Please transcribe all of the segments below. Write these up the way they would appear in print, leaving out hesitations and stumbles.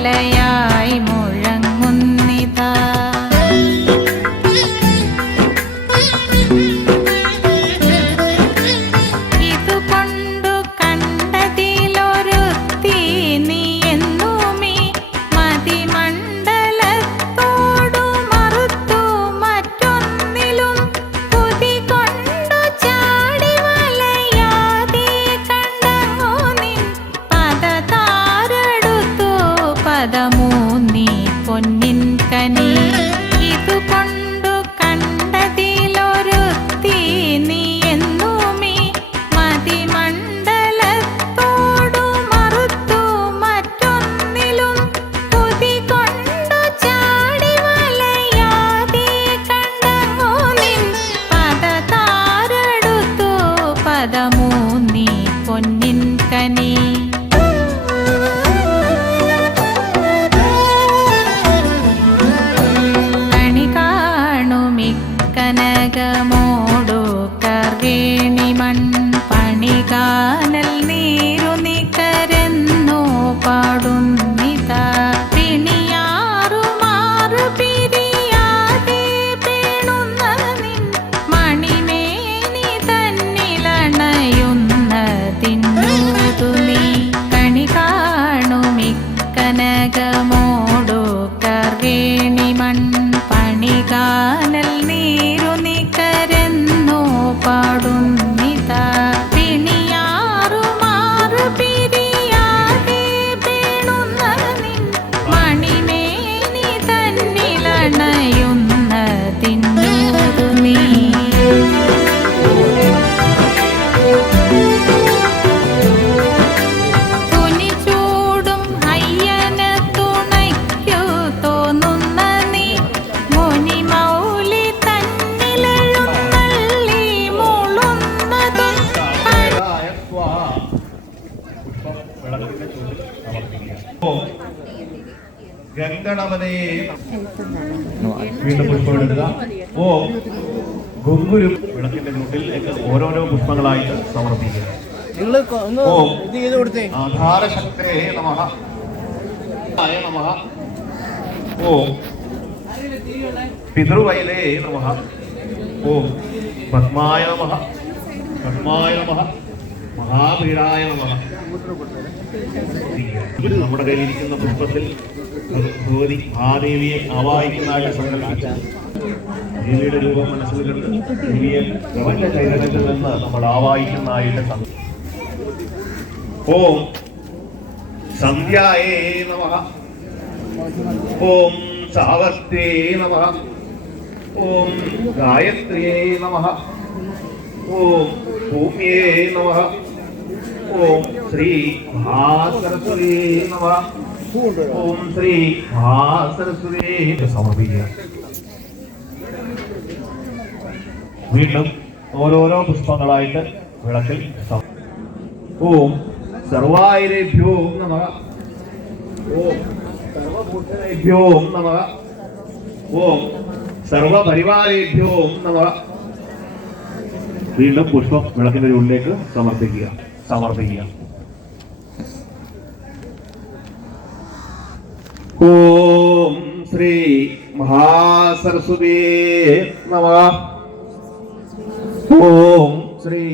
മലയായി മുഴങ്ങുന്നിതാ. ഇതുകൊണ്ടു കണ്ടതിലൊരുത്തി നീ എന്നുമീ മതിമണ്ഡലത്തോടു മറുത്തു മറ്റൊന്നിലും കുതി കൊണ്ടു ചാടി വലയാതെ കണ്ടങ്ങോ നിൻ പദതാരടുത്തു പദമൂന്നി പൊന്നിൻ കനി. ഇതുകൊണ്ടു കണ്ടതിലൊരുത്തി നീ എന്നുമീ മതിമണ്ഡലത്തോടു മറുത്തു മറ്റൊന്നിലും കുതി കൊണ്ടു ചാടി വലയാതെ കണ്ടങ്ങോ നിൻ പദതാരടുത്തു പദമൂന്നി പൊന്നിൻ കനി. കണി കാണുമിക്കനകമോടു കർവേണി മൺ പണികാനൽ നീരു നിക്കരെന്നു പാടുന്നിതാ. പിണിയാറുമാറു പിരിയാതെ പേണുന്ന നിൻ മണിമേനി തന്നിലണയുന്നതിന്നൂതു നീ. കണി കാണുമിക്കനകമോടു കർവേണി മൺ പണികാനൽ നീരു നിക്കരെന്നു പാടുന്നിതാ. പിണിയാറുമാറു പിരിയാതെ പേണുന്ന നിൻ മണിമേനി തന്നിലണയുന്നതിന്നൂതു നീ. തുനിചൂടും അയ്യന തുണയ്ക്കു തോന്നുന്ന നീ മുനിമൗലി തന്നിലെഴുന്നള്ളി മൂളുന്നതും ഗംഗണമനേ വീണ്ടും പുഷ്പം എടുക്കുക. ഓ ഗുരുഗുരു വിളക്കിന്റെ ചൂട്ടിൽ ഓരോരോ പുഷ്പങ്ങളായിട്ട് സമർപ്പിക്കുക. ഓം ആധാരശക്തേ നമഃ നമഃ. ഓം പിതൃവൈലേ നമഃ. ഓം പത്മായ നമഃ പത്മായ നമഃ മഹാപീഠായ നമഃ. നമ്മുടെ കയ്യിലിരിക്കുന്ന പുഷ്പത്തിൽ ഭഗവതി മഹാദേവിയെ ആവാഹിക്കുന്നതായിട്ട് സങ്കല്പിച്ച ദേവിയുടെ രൂപം മനസ്സിൽ കണ്ട് ദേവിയെ പ്രപഞ്ച ചൈതന്യത്തിൽ നിന്ന് നമ്മൾ ആവാഹിക്കുന്നതായിട്ട് ഓം സന്ധ്യായേ നമഃ. ഓം സാവസ്ത്രേ നമഃ. ഓം ഗായത്ര്യേ നമഃ. ഓം ഭൂമ്യേ നമഃ. ഓം ശ്രീ മഹാസരസ്വതേ നമഃ. ഓം ശ്രീ മഹാസരസ്വതേ സമർപ്പിക്കുക. വീണ്ടും ഓരോരോ പുഷ്പങ്ങളായിട്ട് വിളക്കിൽ ഓം സർവായുരേഭ്യോ നമഃ. ഓം സർവഭൂതേഭ്യോ നമഃ. ഓം സർവപരിവാരേഭ്യോ നമഃ. വീണ്ടും പുഷ്പം വിളക്കിന്റെ ഉള്ളിലേക്ക് സമർപ്പിക്കുക. ഓം ശ്രീ മഹാസരസ്വതേ നമഃ. ഓം ശ്രീ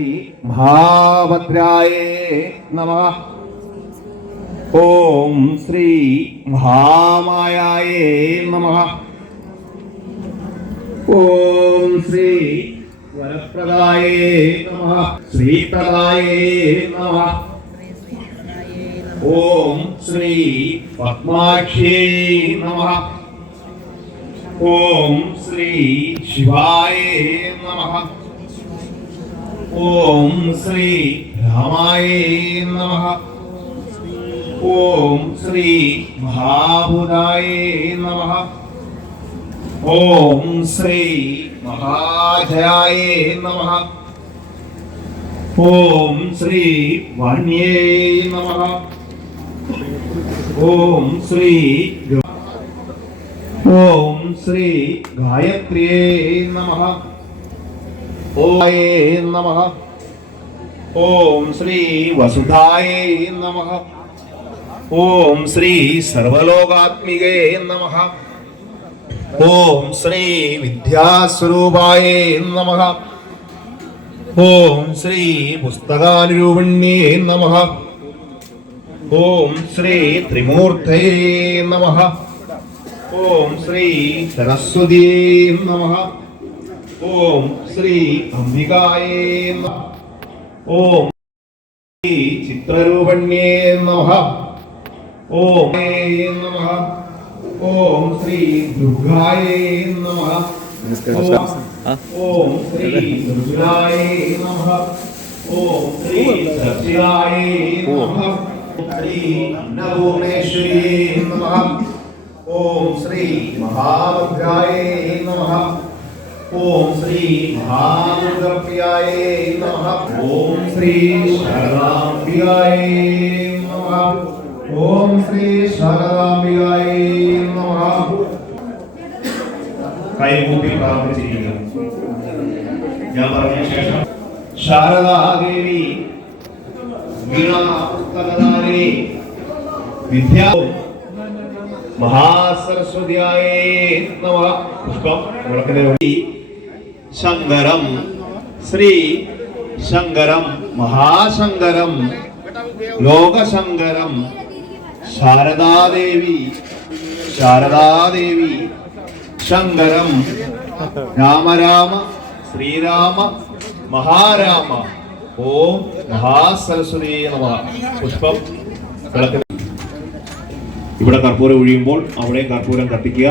മഹാഭദ്രായേ നമഃ. ഓം ശ്രീ മഹാമായായേ നമഃ. ഓം ശ്രീ വരപ്രദായേ നമഃ. ശ്രീപ്രദായേ നമഃ. ഓം ശ്രീ പത്മാക്ഷേ നമഃ. ഓം ശ്രീ ശിവായേ നമഃ. ഓം ശ്രീ രാമായേ നമഃ. ഓം ശ്രീ മഹാഭൂതായേ നമഃ. ഓം ശ്രീ മഹാജയായേ നമഃ. ഓം ശ്രീ വാണ്യേ നമഃ. ഓം ശ്രീ ഗായത്ര്യേ നമഃ. ഓയേ നമഃ. ഓം ശ്രീ വസുധായേ നമഃ. ഓം ശ്രീ സർവലോകാത്മികേ നമഃ. ഓം ശ്രീ വിദ്യാസ്വരൂപായേ നമഃ. ഓം ശ്രീ പുസ്തകാനുരൂപിണ്യേ നമഃ. ഓം ശ്രീ ത്രിമൂർത്തയേ നമഃ. ഓം ശ്രീ സരസ്വതിയേ നമഃ. ഓം ശ്രീ അംബികായേ നമഃ. ഓം ശ്രീ ചിത്രരൂപണ്യേ നമഃ. ഓം നമഃ. ഓം ശ്രീ ദുർഗായേ നമഃ. ഓം ശ്രീ ദുർഗായേ നമഃ. ഓം ശ്രീ സത്യായേ നമഃ. ശ്രീ അന്നപൂർണേശ്വരിയേ നമഃ. ഓം ശ്രീ മഹാഭദ്രായേ നമഃ. ഓം ശ്രീ മഹാദുർഗപ്രിയായേ നമഃ. ഓം ശ്രീ ശാരദാംബികായേ നമഃ. ഓം ശ്രീ ശാരദാംബികായേ നമഃ. കൈകൂപ്പി പ്രാർത്ഥിച്ചിരിക്കുക. ഞാൻ പറഞ്ഞ ശേഷം ശാരദാദേവി വീണാ പുസ്തകധാരിണി വിദ്യാ മഹാസരസ്വതിയായേ നമഃ. പുഷ്പം വിളക്കിന് വേണ്ടി ശങ്കരം ശ്രീ ശങ്കരം മഹാശങ്കരം ലോകശങ്കരം ശാരദാദേവി ശാരദാദേവി ശങ്കരം രാമരാമ ശ്രീരാമ മഹാരാമ. ഓം മഹാസരസ്വതി നമഃ. പുഷ്പം വിളക്കിന് ഇവിടെ കർപ്പൂരം ഒഴിയുമ്പോൾ അവിടെ കർപ്പൂരം കത്തിക്കുക.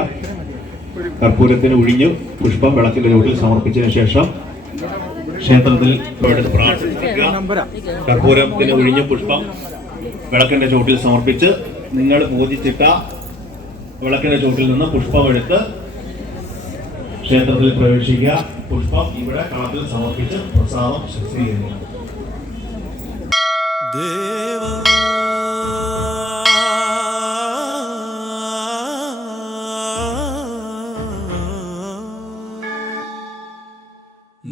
കർപ്പൂരത്തിന് ഒഴിഞ്ഞ് പുഷ്പം വിളക്കിന്റെ ചുവട്ടിൽ സമർപ്പിച്ചതിന് ശേഷം ക്ഷേത്രത്തിൽ പ്രാർത്ഥിക്കുക. കർപ്പൂരത്തിന് ഒഴിഞ്ഞ് പുഷ്പം വിളക്കിന്റെ ചുവട്ടിൽ സമർപ്പിച്ച് നിങ്ങൾ പൂജിച്ചിട്ട വിളക്കിന്റെ ചുവട്ടിൽ നിന്ന് പുഷ്പം എടുത്ത് ക്ഷേത്രത്തിൽ പ്രവേശിക്കുക. പുഷ്പം ഇവിടെ കളത്തിൽ സമർപ്പിച്ച് പ്രസാദം സ്വീകരിക്കുക.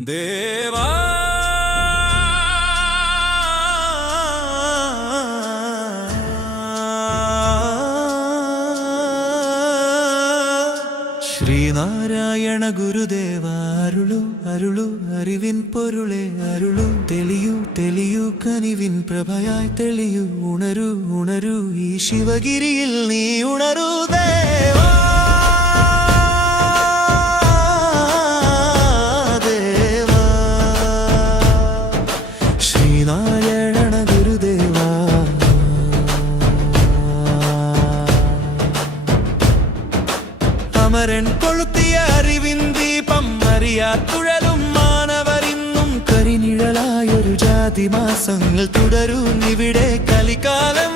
ദേവാ ശ്രീനാരായണ ഗുരുദേവ അരുളു അരുളു അറിവിൻ പൊരുളെ അരുളു തെളിയൂ തെളിയൂ കനിവിൻ പ്രഭയായി തെളിയൂ ഉണരൂ ഉണരൂ ഈ ശിവഗിരിയിൽ നീ ഉണരൂ ദേവാ. ശ്രീനാരായണ ഗുരുദേവ അമരൻ കൊളുത്തിയ അറിവിൻ ദീപം അറിയാത്തുഴലും മാനവരിന്നും കരിനിഴലായൊരു ജാതി മാസങ്ങൾ തുടരും ഇവിടെ കലികാലം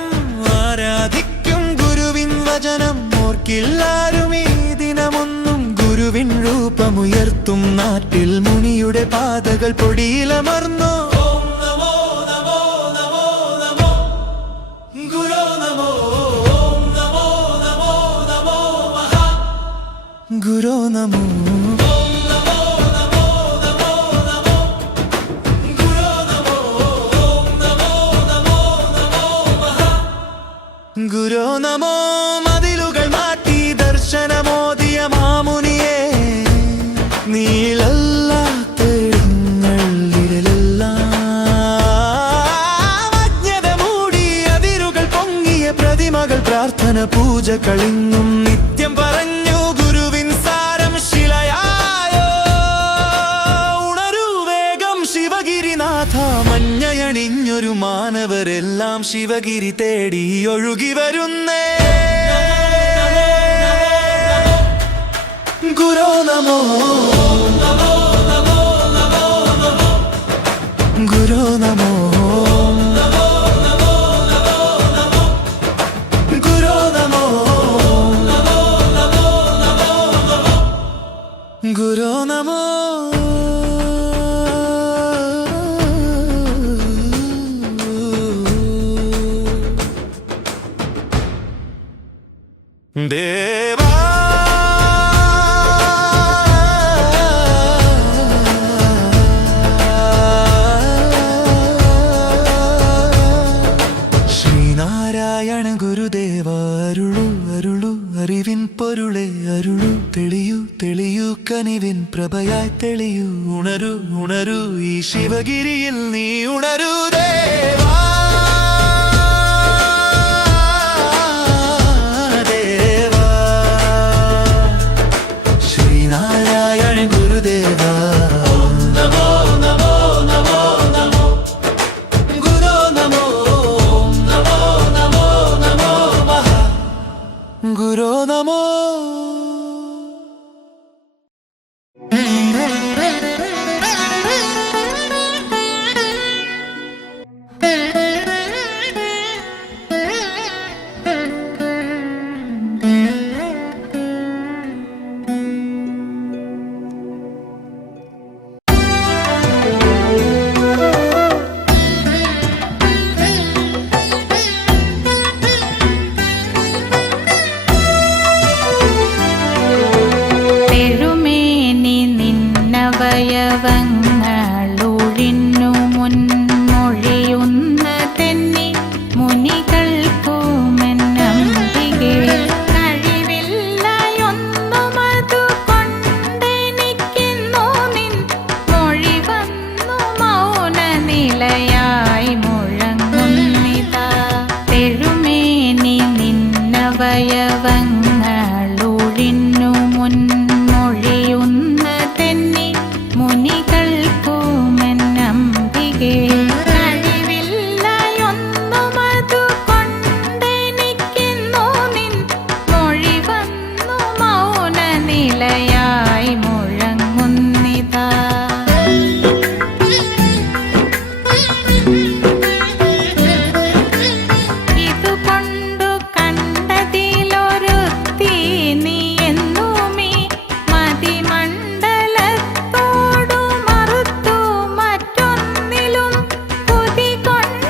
ആരാധിക്കും ഗുരുവിൻ വചനം ഓർക്കില്ലാരും ഈ ദിനമൊന്നും ഗുരുവിൻ രൂപമുയർത്തും നാട്ടിൽ മുനിയുടെ പാതകൾ പൊടിയിലമർന്നു. ഗുരോ നമോ ഗുരോ നമോ. മതിലുകൾ മാറ്റി ദർശനമോദിയ മാമുനിയെ നീളല്ലാത്തങ്ങള മൂടി അതിരുകൾ പൊങ്ങിയ പ്രതിമകൾ പ്രാർത്ഥന പൂജ കളിങ്ങും നിത്യം പറഞ്ഞു ഗുരുവിൻ സാരം ശിലയായോ. ഉണരൂ വേഗം ശിവഗിരിനാഥ മഞ്ഞയണിഞ്ഞൊരു മാനവരെല്ലാം ശിവഗിരി തേടി ഒഴുകി വരുന്നേ. ഗുരോ നമോ ഗുരോ നമോ ഗുരോ നമോ ഗുരോ നമോ. ദേവാ ശ്രീനാരായണ ഗുരു അരുളു അരുളു അറിവിൻ പൊരുളെ അരുളു തെളിയൂ തെളിയൂ കനിവിൻ പ്രഭയായി തെളിയൂ ഉണരൂ ഉണരൂ ഈ ശിവഗിരിയിൽ നീ ഉണരൂ ദേവാ ദേവാ ശ്രീനാരായണ ഗുരുദേവാ നമോ നമോ നമോ നമോ ഗുരു നമോ നമോ നമോ നമോ മഹാ ഗുരു നമോ പെരുമേനി നിന്നവയവങ്ങളൊഴിഞ്ഞു മുൻമൊഴിയുന്ന തെന്നി മുനികൾക്കുമെന്നംബികെ കഴിവില്ലയൊന്നുമതു കൊണ്ടെനിക്കുന്നു നിൻ മൊഴി വന്നു മൗന നിലയായി മുഴങ്ങുന്നിതാ പെരുമേനി നിന്നവയവങ്ങളൊഴിഞ്ഞു മുൻമൊഴിയുന്ന തെന്നി മുനികൾക്കുമെന്നംബികെ കഴിവില്ലയൊന്നുമതു കൊണ്ടെനിക്കുന്നു നിൻ മൊഴി വന്നു മൗന നിലയായി മുഴങ്ങുന്നിതാ ഇതുകൊണ്ടു കണ്ടതിലൊരുത്തി നീ എന്നുമീ മതിമണ്ഡലത്തോടു മറുത്തു മറ്റൊന്നിലും കുതികൊണ്ടു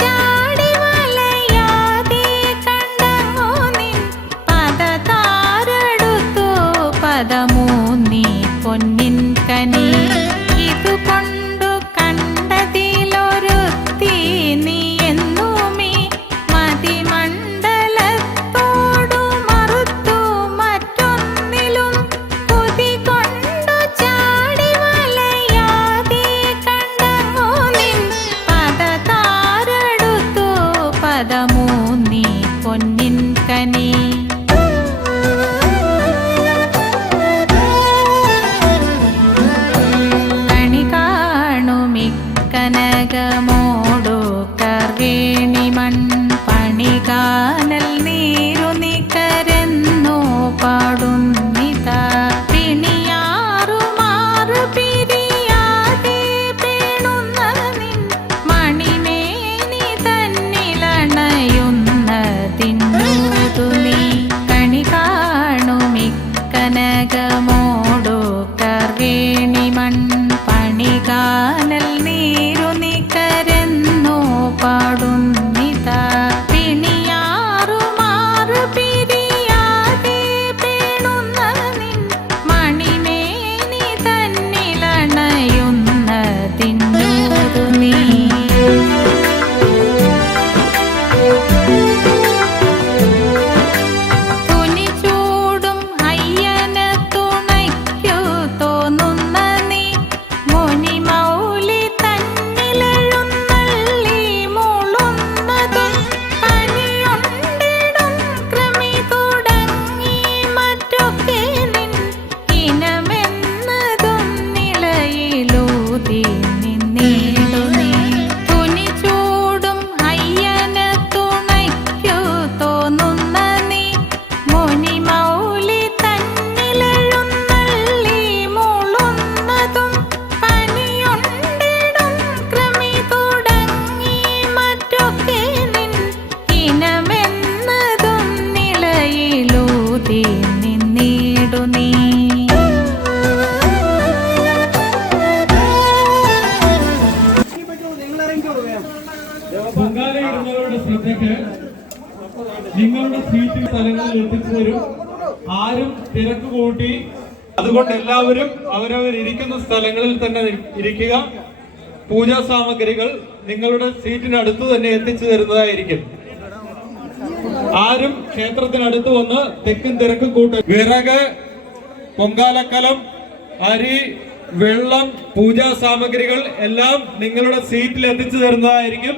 ചാടി വലയാതെ കണ്ടങ്ങോ നിൻ പദതാരടുത്തു പദമൂന്നി പൊന്നിൻ കനി ഇതുകൊണ്ടു കണ്ടതിലൊരുത്തി നീ എന്നുമീ മതിമണ്ഡലത്തോടു മറുത്തു മറ്റൊന്നിലും കുതികൊണ്ടു ചാടി വലയാതെ കണ്ടങ്ങോ നിൻ പദതാരടുത്തു പദമൂന്നി പൊന്നിൻ കനി കണി കാണുമിക്കനകമോടു കർവേണി മൺ പണികാനൽ നീരു നിക്കരെന്നു പാടുന്നിതാ പിണിയാറുമാറു പിരിയാതെ പേണുന്ന നിൻ മണിമേനി തന്നിലണയുന്നതിന്നൂതു നീ കണി കാണുമിക്കനകമോടു കർവേണി മൺ പണികാനൽ നീരു നിക്കരെന്നു പാടുന്നിതാ പിണിയാറുമാറു പിരിയാതെ പേണുന്ന നിൻ മണിമേനി തന്നിലണയുന്നതിന്നൂതു നീ തുനിചൂടും അയ്യന തുണയ്ക്കു തോന്നുന്ന നീ മുനിമൗലി തന്നിലെഴുന്നള്ളി മൂളുന്നതും പണിയുണ്ടിടും ക്രമി തുടങ്ങി മറ്റൊക്കെ നിൻ ഇനമെന്നതും നിലയിലൂതി നിന്നീടു നീ തുനിചൂടും അയ്യന തുണയ്ക്കു തോന്നുന്ന നീ മുനിമൗലി തന്നിലെഴുന്നള്ളി മൂളുന്നതും പണിയുണ്ടിടും ക്രമി തുടങ്ങി മറ്റൊക്കെ നിൻ ഇനമെന്നതും നിലയിലൂതി നിന്നീടു നീ പൊങ്കാലയിടുന്നവരുടെ ശ്രദ്ധയ്ക്ക് നിങ്ങളുടെ സീറ്റ് സ്ഥലങ്ങളിൽ എത്തിച്ചു തരും. ആരും തിരക്ക് കൂട്ടി അതുകൊണ്ട് എല്ലാവരും അവരവരിയ്ക്കുന്ന സ്ഥലങ്ങളിൽ തന്നെ ഇരിക്കുക. പൂജാ സാമഗ്രികൾ നിങ്ങളുടെ സീറ്റിനടുത്ത് തന്നെ എത്തിച്ചു തരുന്നതായിരിക്കും. ആരും ക്ഷേത്രത്തിനടുത്ത് വന്ന് തെക്കും തിരക്കും കൂട്ടും. വിറക്, പൊങ്കാലക്കലം, അരി, വെള്ളം, പൂജാ സാമഗ്രികൾ എല്ലാം നിങ്ങളുടെ സീറ്റിൽ എത്തിച്ചു തരുന്നതായിരിക്കും.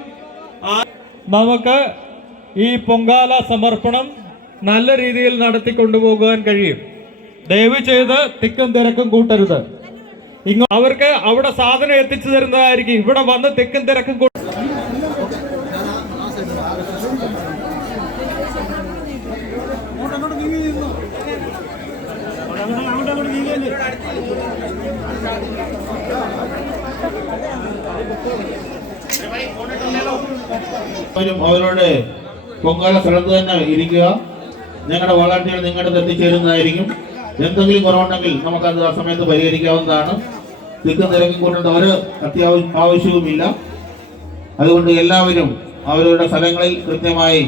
നമുക്ക് ഈ പൊങ്കാല സമർപ്പണം നല്ല രീതിയിൽ നടത്തിക്കൊണ്ടുപോകാൻ കഴിയും. ദയവ് ചെയ്ത് തിക്കും തിരക്കും കൂട്ടരുത്. അവർക്ക് അവിടെ സാധനം എത്തിച്ചു തരുന്നതായിരിക്കും. ഇവിടെ വന്ന് തിക്കും തിരക്കും അവരോട് പൊങ്കാല സ്ഥലത്ത് തന്നെ ഇരിക്കുക. ഞങ്ങളുടെ വളണ്ടിയർ നിങ്ങളുടെ എത്തിച്ചേരുന്നതായിരിക്കും. എന്തെങ്കിലും കുറവുണ്ടെങ്കിൽ നമുക്കത് ആ സമയത്ത് പരിഹരിക്കാവുന്നതാണ്. തിക്കും തിരക്കും കൊണ്ടുകൊണ്ട് ഒരു ആവശ്യവുമില്ല. അതുകൊണ്ട് എല്ലാവരും അവരുടെ സ്ഥലങ്ങളിൽ കൃത്യമായി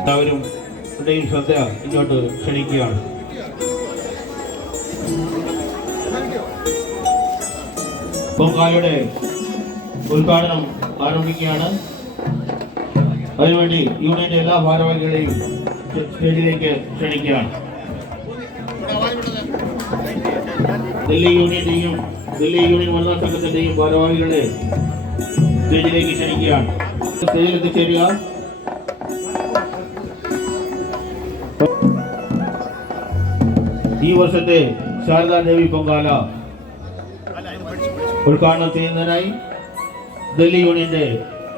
എല്ലാവരും ശ്രദ്ധ ഇങ്ങോട്ട് ക്ഷണിക്കുകയാണ്. പൊങ്കാലയുടെ ഉദ്ഘാടനം ആരംഭിക്കുകയാണ്. അതിനുവേണ്ടി യൂണിയന്റെ എല്ലാ ഭാരവാഹികളെയും സ്റ്റേജിലേക്ക് ക്ഷണിക്കുകയാണ്. ദില്ലി യൂണിയൻ വനിതാ സംഘത്തിന്റെയും ഭാരവാഹികളെ സ്റ്റേജിലേക്ക് ക്ഷണിക്കുകയാണ്. സ്റ്റേജിൽ എത്തിച്ചേരുക. ഈ വർഷത്തെ ശാരദാദേവി പൊങ്കാല ഉദ്ഘാടനം ചെയ്യുന്നതിനായി ദില്ലി യൂണിയന്റെ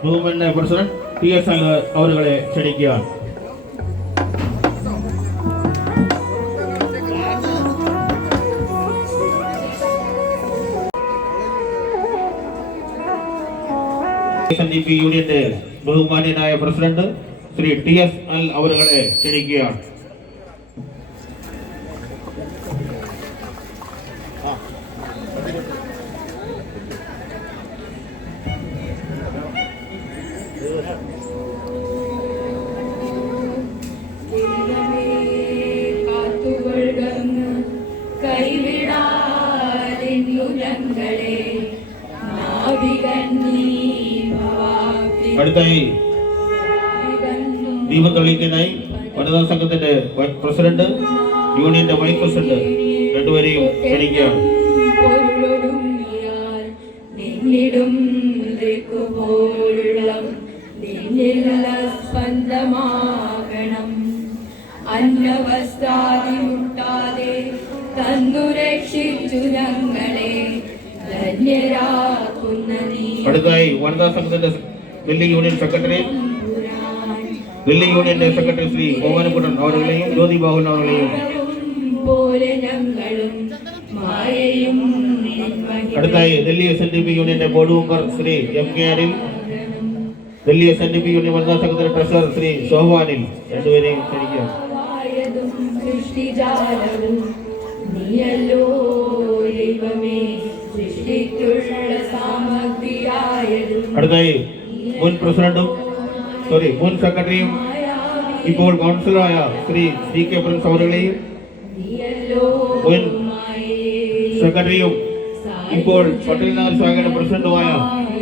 മൂവ്മെന്റ് പ്രസിഡന്റ് TS അവരെ ക്ഷണിക്കുകയാണ്. SNDP യൂണിയന്റെ ബഹുമാന്യനായ പ്രസിഡന്റ് ശ്രീ TS അവരെ ക്ഷണിക്കുകയാണ്. അടുത്തായി ദീപം തെളിയിക്കാനായി വനിതാ സംഘത്തിന്റെ പ്രസിഡന്റ് യൂണിയന്റെ വൈസ് പ്രസിഡന്റ് രണ്ടുപേരെയും ക്ഷണിക്കുകയാണ്. അന്നവസ്ത്രാദിമുട്ടാതെ തന്നു രക്ഷിച്ചു ഞങ്ങളെ ധന്യരാക്കുന്ന നീ. അടുത്തായി വനിതാ സംഘത്തിന്റെ ദില്ലി യൂണിയൻ സെക്രട്ടറി ശ്രീ മോഹനകുട്ടൻ അവരുടെയും ജ്യോതി ബാഹുൻ അവരുടെയും. അടുത്തായി ദില്ലി SNDP യൂണിയന്റെ board member Shri MK Anil, Delhi SNDP union വനിതാ സംഘത്തിന്റെ ട്രഷറർ ശ്രീ ശോഭാനിൽ രണ്ടുപേരെയും ക്ഷണിക്കുക. അടുത്തായി മുൻ സെക്രട്ടറിയും ഇപ്പോൾ കൗൺസിലറായ ശ്രീ CK പ്രിൻസ് അവരുടെയും, മുൻ സെക്രട്ടറിയും ഇപ്പോൾ പട്ടേൽ നഗർ ശാഖയുടെ പ്രസിഡന്റുമായ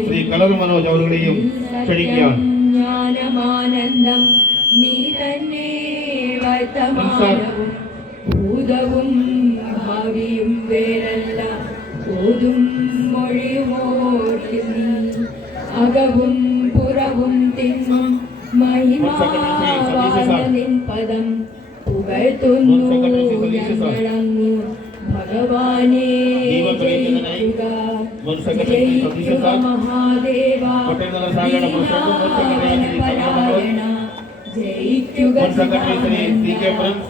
ശ്രീ കലർ മനോജ് അവരുടെയും ക്ഷണിക്കുകയാണ്. അകവും പുറവും തിന്നും മഹിമാവാനിൻ പദം പുകഴ്ത്തുന്നു ഞങ്ങളങ്ങു ഭഗവാനേ ജയ മഹാദേവ പരായണ ജയിക്കുക secretary Shri C K Prince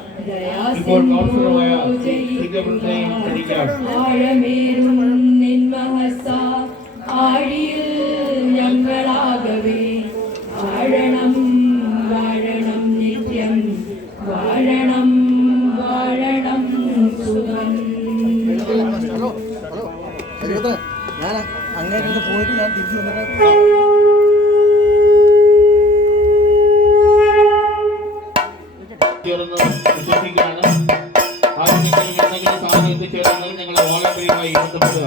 ഇപ്പോൾ കൗൺസിലറുമായ സി കെ പ്രിൻസിനെയും ക്ഷണിക്കാം. ആഴമേറും നിൻമഹസ ആഴിയിൽ ഞങ്ങളാകവേ വാഴണം വാഴണം നിത്യം വാഴണം വാഴണം സുഖം. ഞാൻ അങ്ങേക്ക് പോയിട്ട് ഞാൻ തിരിച്ചു വന്നിട്ട് വിശ്വസിക്കുകയാണ്. ആരെങ്കിലും എന്തെങ്കിലും സാധനം എത്തിച്ചേർന്നാൽ ഞങ്ങളെ വോളണ്ടറിയുമായി ബന്ധപ്പെടുക.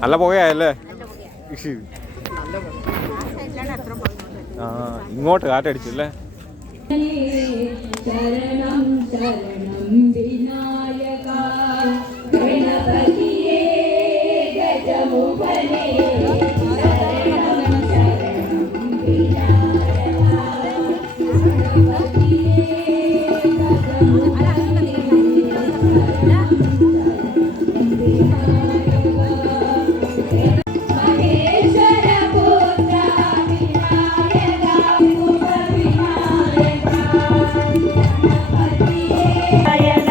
നല്ല പുകയായല്ലേ? ആ ഇങ്ങോട്ട് കാറ്റടിച്ചല്ലേ? ശരണം ശരണം വിനായക ഗണപതിയേ ഗജമുഖനേ ശരണം ശരണം വിനായക ഗണപതിയേ ഗജമുഖനേ മഹേശ്വര പുത്ര വിനായക വിനായക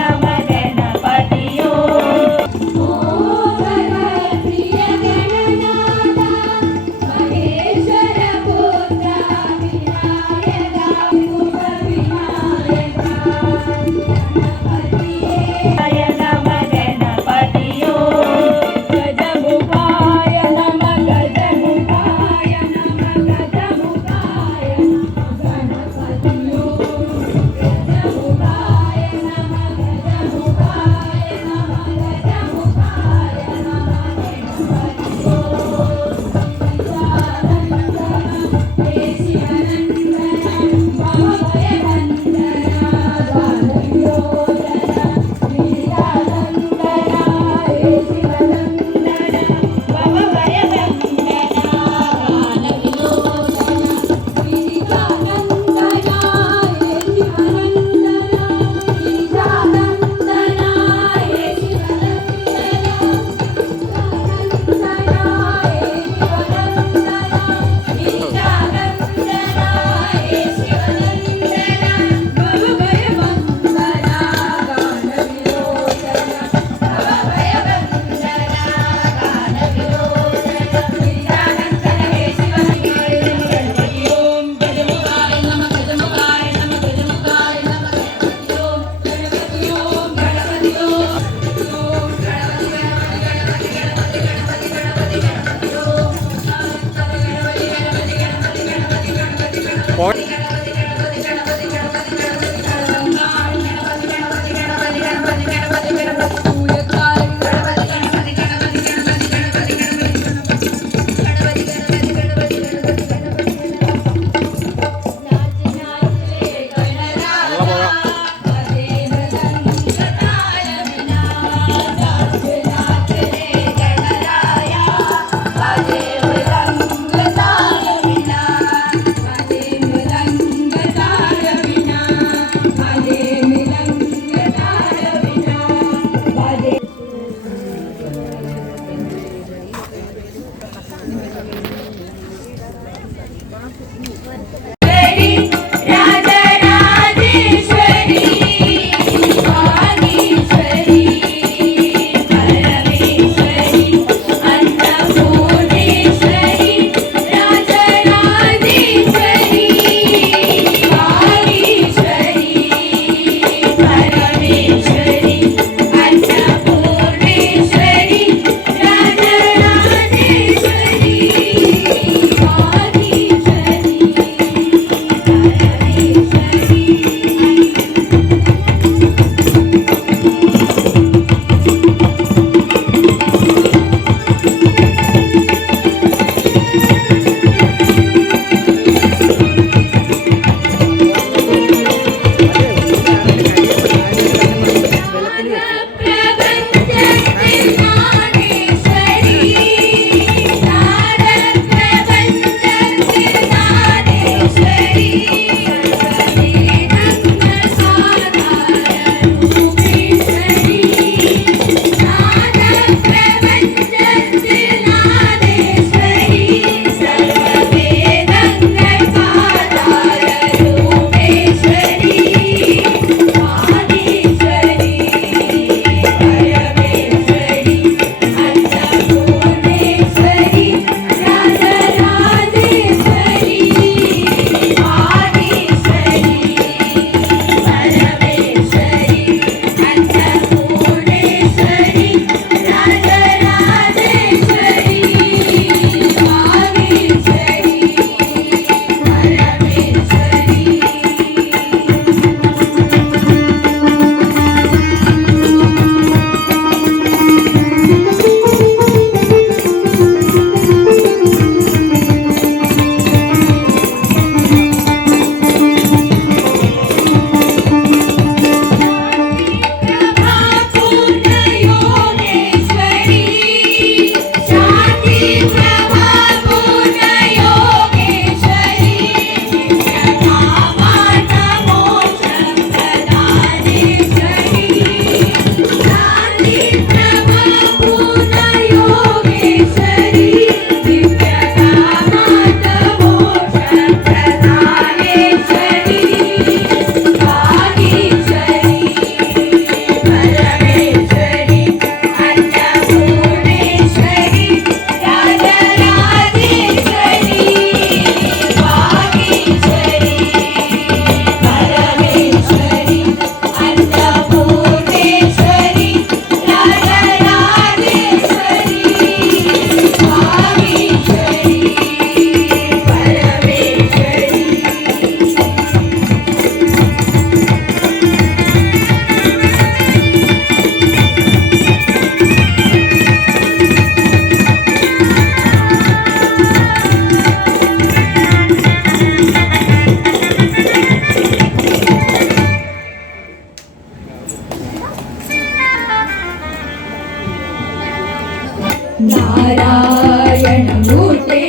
നാരായണമൂർത്തേ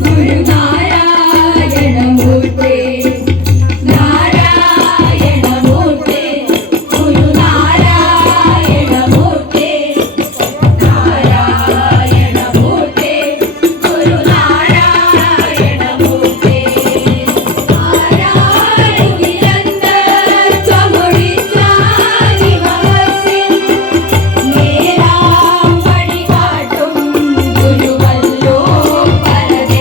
ഗുരുനാരായണമൂർത്തേ നാരായണമൂർത്തേ ഗുരുനാരായണമൂർത്തേ നാരായണമൂർത്തേ ഗുരുനാരായണമൂർത്തേ ആരാരുകിലന്ത ചമൊഴിച്ചാനി മനസ്സിൽ നേരാം വഴി കാട്ടും ഗുരുവല്ലോ പരദേവൻ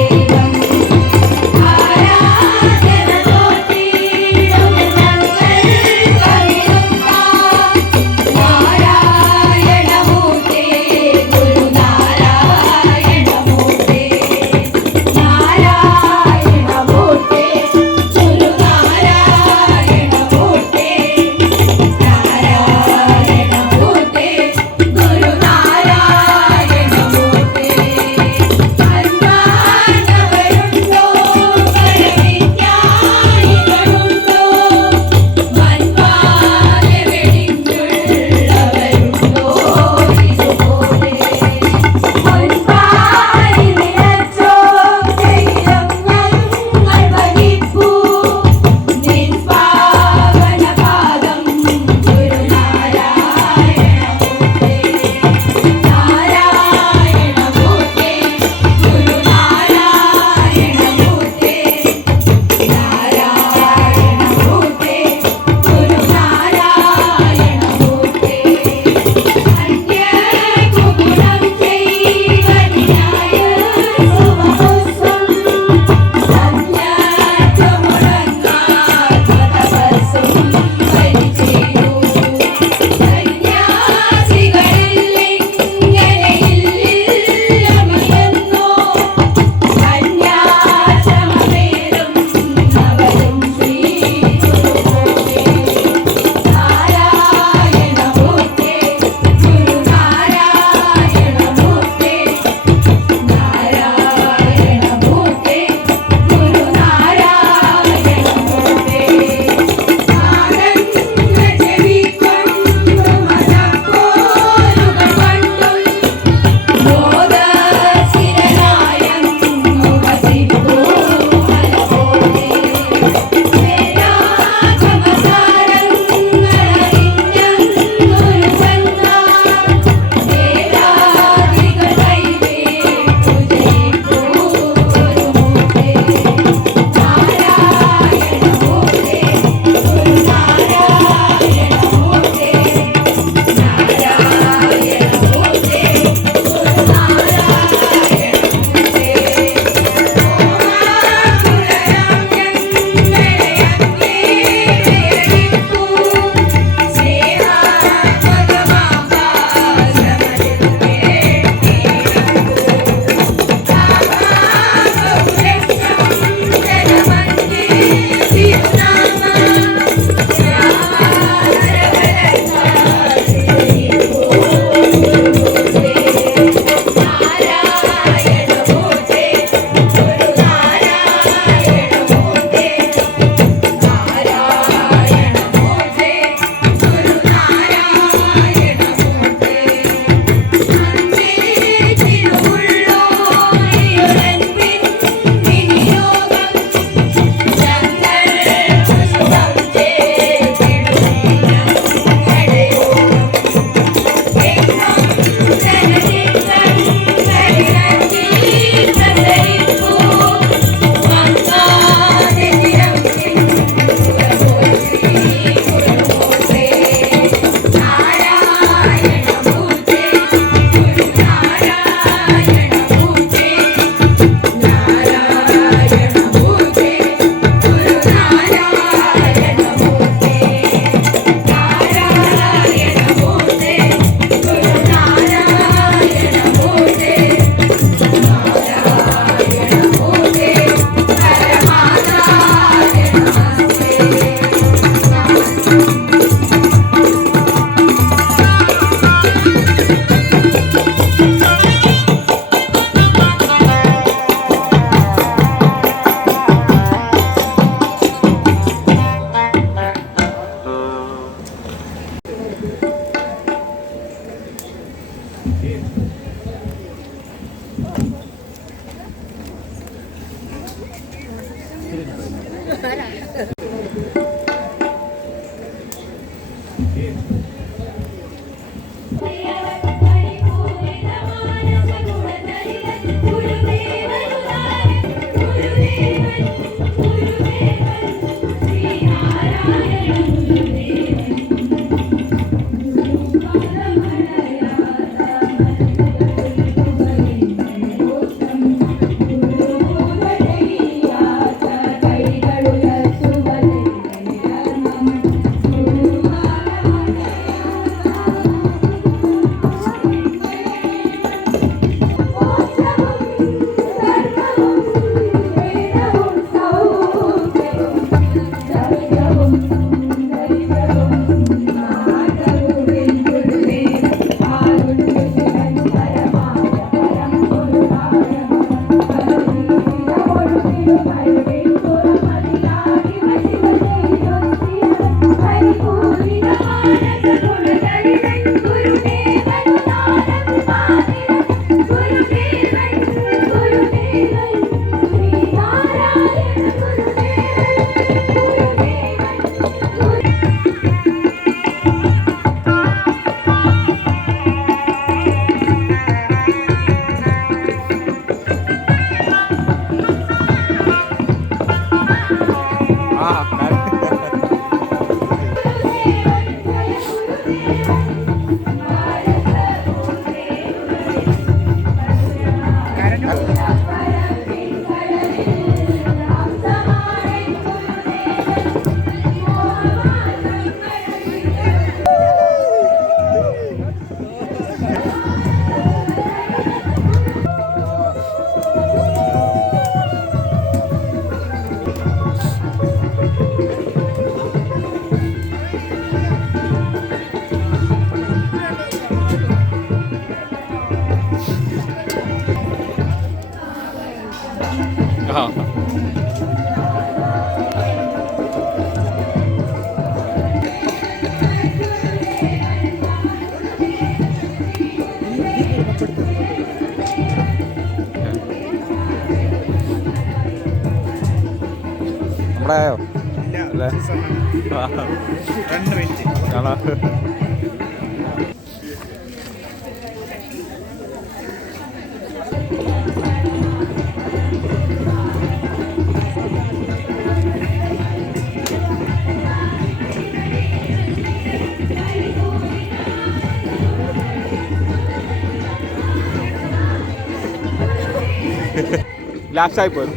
നമ്മുടെ ആയോ അല്ലേ കാണാ ലാസ്റ്റായി പോയി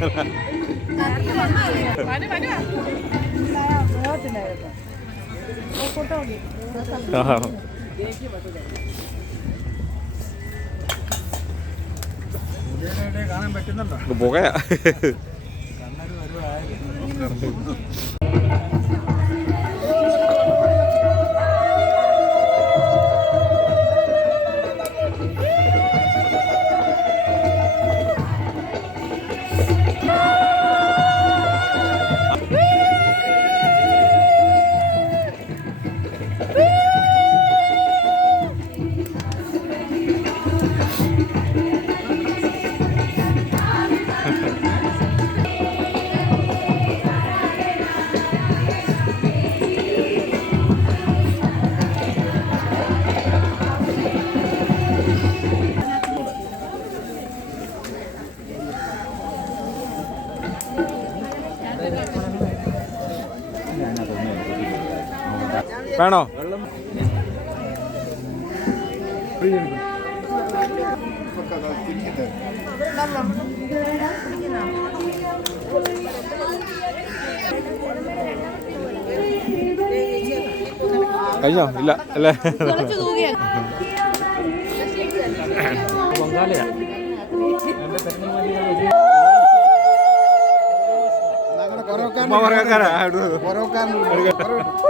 കാണാൻ പറ്റുന്നുണ്ടോ? പോകയാ വേണോ? കഴിഞ്ഞോ? ഇല്ല അല്ലേ? ശങ്കര പ്രഭു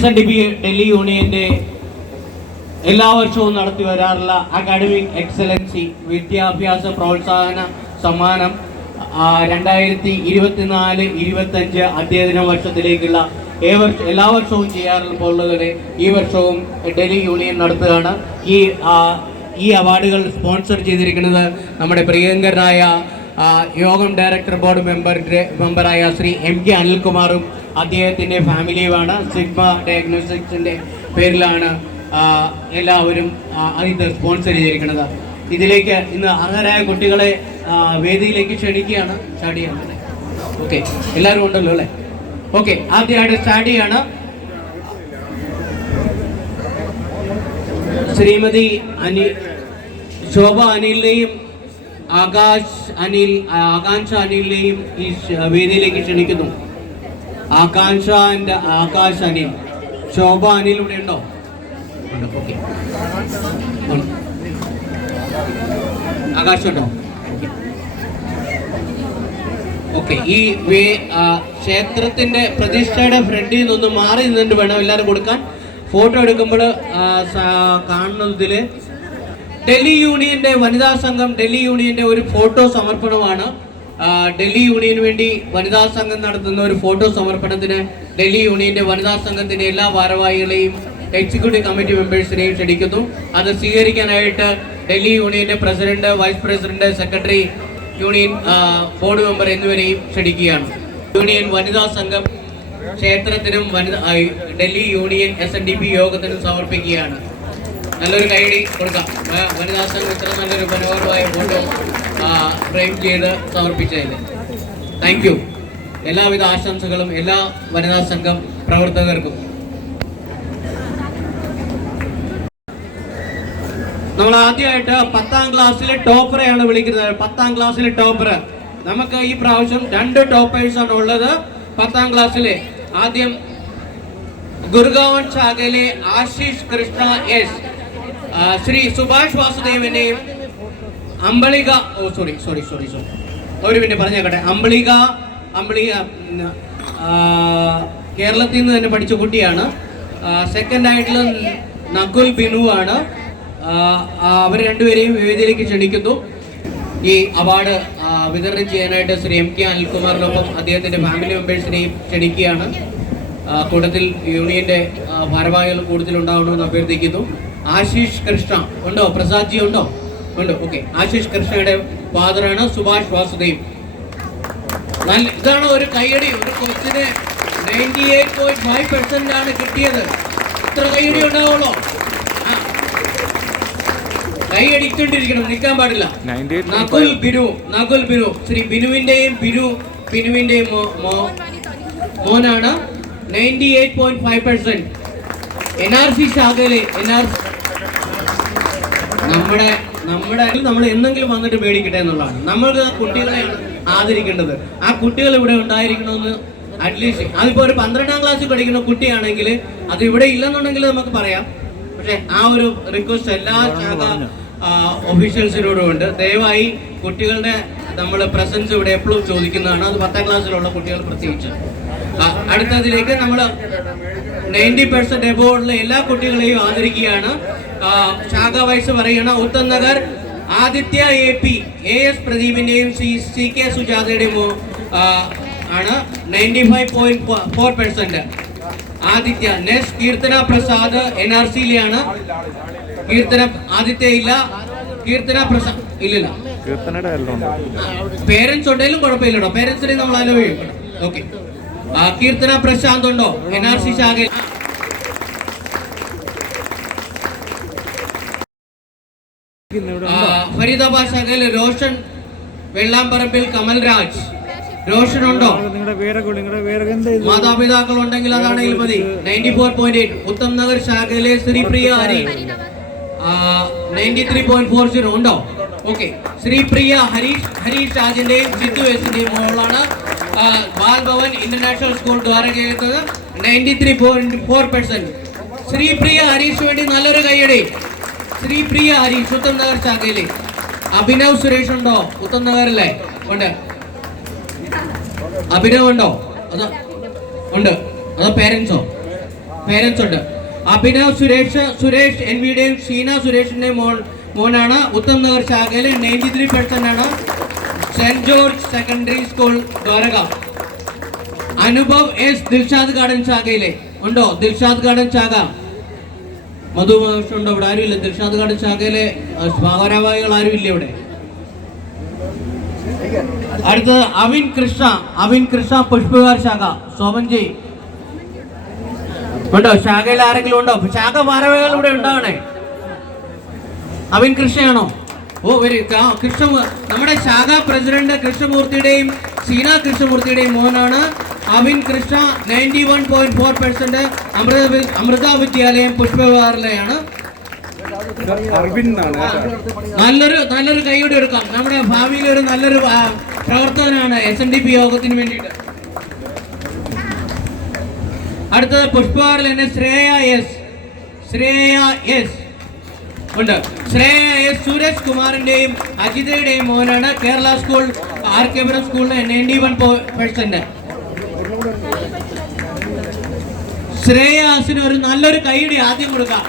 SNDP ഡൽഹി യൂണിയന്റെ എല്ലാ വർഷവും നടത്തി വരാറുള്ള അക്കാഡമിക് എക്സലൻസി വിദ്യാഭ്യാസ പ്രോത്സാഹന സമ്മാനം 2024-25 അധ്യയന വർഷത്തിലേക്കുള്ള എല്ലാ വർഷവും ചെയ്യാറുള്ളതുപോലെ ഈ വർഷവും ഡൽഹി യൂണിയൻ നടത്തുകയാണ്. ഈ അവാർഡുകൾ സ്പോൺസർ ചെയ്തിരിക്കുന്നത് നമ്മുടെ പ്രിയങ്കരനായ യോഗം ഡയറക്ടർ ബോർഡ് മെമ്പറായ ശ്രീ MK അനിൽകുമാറും അദ്ദേഹത്തിൻ്റെ ഫാമിലിയുമാണ്. സിഗ്മ ഡയഗ്നോസ്റ്റിക്സിൻ്റെ പേരിലാണ് എല്ലാവരും ഇത് സ്പോൺസർ ചെയ്തിരിക്കുന്നത്. ഇതിലേക്ക് ഇന്ന് അർഹരായ കുട്ടികളെ വേദിയിലേക്ക് ക്ഷണിക്കുകയാണ്. സ്റ്റാർട്ട് ചെയ്യണം. ഓക്കെ, എല്ലാവരും ഉണ്ടല്ലോ അല്ലേ? ഓക്കെ, ആദ്യമായിട്ട് സ്റ്റാർട്ട് ചെയ്യാണ് ശ്രീമതി ശോഭ അനിലിനെയും ആകാംക്ഷ അനിലിനെയും ഈ വേദിയിലേക്ക് ക്ഷണിക്കുന്നു. ആകാശ് അനിൽ, ശോഭ അനിൽ ഇവിടെ ഉണ്ടോ? ഓക്കെ, ആകാശ് ഉണ്ടോ? ഓക്കെ, ഈ ക്ഷേത്രത്തിന്റെ പ്രതിഷ്ഠയുടെ ഫ്രണ്ടിൽ നിന്നൊന്ന് മാറി നിന്നിട്ട് വേണം എല്ലാവരും കൊടുക്കാൻ. ഫോട്ടോ എടുക്കുമ്പോൾ കാണുന്നതില് ഡൽഹി യൂണിയന്റെ വനിതാ സംഘം ഡൽഹി യൂണിയന്റെ ഒരു ഫോട്ടോ സമർപ്പണമാണ്. ഡൽഹി യൂണിയന് വേണ്ടി വനിതാ സംഘം നടത്തുന്ന ഒരു ഫോട്ടോ സമർപ്പണത്തിന് ഡൽഹി യൂണിയന്റെ വനിതാ സംഘത്തിന്റെ എല്ലാ ഭാരവാഹികളെയും എക്സിക്യൂട്ടീവ് കമ്മിറ്റി മെമ്പേഴ്സിനെയും ക്ഷണിക്കുന്നു. അത് സ്വീകരിക്കാനായിട്ട് ഡൽഹി യൂണിയന്റെ president, vice president, secretary, union board member എന്നിവരെയും ക്ഷണിക്കുകയാണ്. യൂണിയൻ വനിതാ സംഘം ക്ഷേത്രത്തിനും ഡൽഹി യൂണിയൻ SNDP യോഗത്തിനും സമർപ്പിക്കുകയാണ്. നല്ലൊരു കൈയടി കൊടുക്കാം. വനിതാ സംഘം ഇത്ര നല്ലൊരു മനോഹരമായ ഫോട്ടോ ഫ്രെയിം ചെയ്ത് സമർപ്പിച്ചതിന് താങ്ക് യു. എല്ലാവിധ ആശംസകളും എല്ലാ വനിതാ സംഘം പ്രവർത്തകർക്കും. നമ്മൾ ആദ്യമായിട്ട് 10ാം ക്ലാസ്സിലെ ടോപ്പറെയാണ് വിളിക്കുന്നത്. 10ാം ക്ലാസ്സിലെ ടോപ്പർ നമുക്ക് ഈ പ്രാവശ്യം 2 ടോപ്പേഴ്സാണ് ഉള്ളത്. 10ാം ക്ലാസ്സിലെ ആദ്യം ഗുർഗാവൻ ശാഖയിലെ ആശിഷ് കൃഷ്ണ S, ശ്രീ സുഭാഷ് വാസുദേവനെയും അമ്പളിക ഒരു മിനിറ്റ് പറഞ്ഞേക്കട്ടെ. അമ്പളിക കേരളത്തിൽ നിന്ന് തന്നെ പഠിച്ച കുട്ടിയാണ്. സെക്കൻഡ് ആയിട്ടുള്ള നകുൽ ബിനു ആണ്. അവർ രണ്ടുപേരെയും വേദിയിലേക്ക് ക്ഷണിക്കുന്നു. ഈ അവാർഡ് വിതരണം ചെയ്യാനായിട്ട് ശ്രീ MK അനിൽകുമാറിനൊപ്പം അദ്ദേഹത്തിന്റെ ഫാമിലി മെമ്പേഴ്സിനെയും ക്ഷണിക്കുകയാണ്. കൂട്ടത്തിൽ യൂണിയന്റെ ഭാരവാഹികൾ കൂടുതൽ ഉണ്ടാവണമെന്ന് അഭ്യർത്ഥിക്കുന്നു. ആശിഷ് കൃഷ്ണ ഉണ്ടോ? പ്രസാദ് ജി ഉണ്ടോ? ഉണ്ട്. ഓക്കെ, ആശിഷ് കൃഷ്ണയുടെ ഫാദറാണ് സുഭാഷ് വാസുദേവ്. ഇതാണ് ഒരു കൈയടി. ഒരു ക്വസ്റ്റിന് 98.5% ആണ് കിട്ടിയത്. ഇത്ര കൈയടി ഉണ്ടാവുള്ളൂ. കൈ അടിച്ചോണ്ടിരിക്കണം, നിൽക്കാൻ പാടില്ല. നകുൽ ബിനു ശ്രീ ബിനുവിന്റെയും മോനാണ്. 98.5%. NRC ശാഖയിലെ നമ്മൾ എന്തെങ്കിലും വന്നിട്ട് മേടിക്കട്ടെ എന്നുള്ളതാണ്. നമ്മൾക്ക് കുട്ടികളെയാണ് ആദരിക്കേണ്ടത്. ആ കുട്ടികൾ ഇവിടെ ഉണ്ടായിരിക്കണമെന്ന് അറ്റ്ലീസ്റ്റ് അതിപ്പോൾ ഒരു 12ാം ക്ലാസ്സിൽ പഠിക്കുന്ന കുട്ടിയാണെങ്കിൽ അത് ഇവിടെ ഇല്ലെന്നുണ്ടെങ്കിൽ നമുക്ക് പറയാം. പക്ഷെ ആ ഒരു റിക്വസ്റ്റ് എല്ലാ ശാഖ ഒഫീഷ്യൽസിനോടും ഉണ്ട്. ദയവായി കുട്ടികളുടെ നമ്മൾ പ്രസൻസ് ഇവിടെ എപ്പോഴും ചോദിക്കുന്നതാണ്. അത് 10ാം ക്ലാസ്സിലുള്ള കുട്ടികൾ പ്രത്യേകിച്ച്. അടുത്തതിലേക്ക് നമ്മൾ 90% എബോവുള്ള എല്ലാ കുട്ടികളെയും ആദരിക്കുകയാണ്. ശാഖ വൈസ് പറയുകയാണ്. Uttam Nagar Aditya AP AS പ്രദീപിന്റെയും CK സുജാതയുടെയും ആണ് 95.4%. ആദിത്യ. നെക്സ്റ്റ് കീർത്തന പ്രസാദ് NRCയിലാണ്. കീർത്തന ആദിത്യ ഇല്ല, കീർത്തന പ്രസാദ് ഇല്ലല്ല. പേരൻസ് ഉണ്ടെങ്കിലും കുഴപ്പമില്ലടോ, പേരൻസിനെ നമ്മൾ അനുഭവിക്കണം. ഓക്കെ. കീർത്തന പ്രശാന്ത് ഉണ്ടോ NRC ശാഖയിൽ? ഫരീദാബാദ് ശാഖയിൽ റോഷൻ വെള്ളാമ്പറമ്പിൽ കമൽരാജ്. റോഷൻ ഉണ്ടോ? മാതാപിതാക്കൾ ഉണ്ടെങ്കിൽ അതാണെങ്കിൽ മതി. 94.8. ഉത്തം നഗർ ശാഖയിലെ ശ്രീപ്രിയ ഹരി 93.40 ഉണ്ടോ? ഓക്കെ. ശ്രീപ്രിയ ഹരീഷ് രാജിന്റെയും സിദ്ധു എസിന്റെയും മോളാണ്. ബാൽഭവൻ ഇന്റർനാഷണൽ സ്കൂൾ ദ്വാരകയിലെത്തത് 93.4%. ശ്രീപ്രിയ ഹരീഷ് വേണ്ടി നല്ലൊരു കൈയടി. ശ്രീപ്രിയ ഹരീഷ് ഉത്തം നഗർ ശാഖയിലെ. അഭിനവ് സുരേഷ് ഉണ്ടോ ഉത്തം നഗറിലെ? ഉണ്ട്. അഭിനവ് ഉണ്ടോ? അതോ ഉണ്ട്. അതോ പേരൻസോ? പേരൻസ് ഉണ്ട്. അഭിനവ് സുരേഷ് NVയുടെയും ഷീന സുരേഷിന്റെയും മോനാണ്. ഉത്തം നഗർ ശാഖയിലെ 93% ആണ്. Saint George Secondary School Dwarka. Anubhav S Dilshad Garden ശാഖയിലെ. ഉണ്ടോ ദിൽഷാദ് ഗാർഡൻ ശാഖ? മധു മഹേഷ് ഉണ്ടോ? ഇവിടെ ആരും ഇല്ല. ദിൽഷാദ് ഗാർഡൻ ശാഖയിലെ ഭാരവാഹികൾ ആരും ഇല്ല ഇവിടെ. അടുത്തത് അവിൻ കൃഷ്ണ പുഷ്പകാർ ശാഖ. സോമൻജി ഉണ്ടോ? ശാഖയിൽ ആരെങ്കിലും ഉണ്ടോ? ശാഖ ഭാരവാഹികൾ ഇവിടെ ഉണ്ടാവണേ. അവിൻ കൃഷ്ണയാണോ? ഓ വെരി. കൃഷ്ണ നമ്മുടെ ശാഖ പ്രസിഡന്റ് കൃഷ്ണമൂർത്തിയുടെയും സീന കൃഷ്ണമൂർത്തിയുടെയും മോനാണ് അവിൻ കൃഷ്ണ. 91.4%. അമൃത വിദ്യാലയം പുഷ്പവിഹാറിലെയാണ്. നല്ലൊരു കൈയോടെ എടുക്കാം. നമ്മുടെ ഭാവിയിൽ ഒരു നല്ലൊരു പ്രവർത്തകനാണ് SNDP യോഗത്തിന് വേണ്ടിയിട്ട്. അടുത്തത് പുഷ്പവിഹാറിൽ തന്നെ ശ്രേയ S ഉണ്ട്. ശ്രേയ S സുരേഷ് കുമാറിന്റെയും അജിതയുടെയും മോനാണ്. കേരള സ്കൂൾ RK സ്കൂളിന് 91%. ശ്രേയാസിന് ഒരു നല്ലൊരു കൈയടി ആദ്യം കൊടുക്കാം.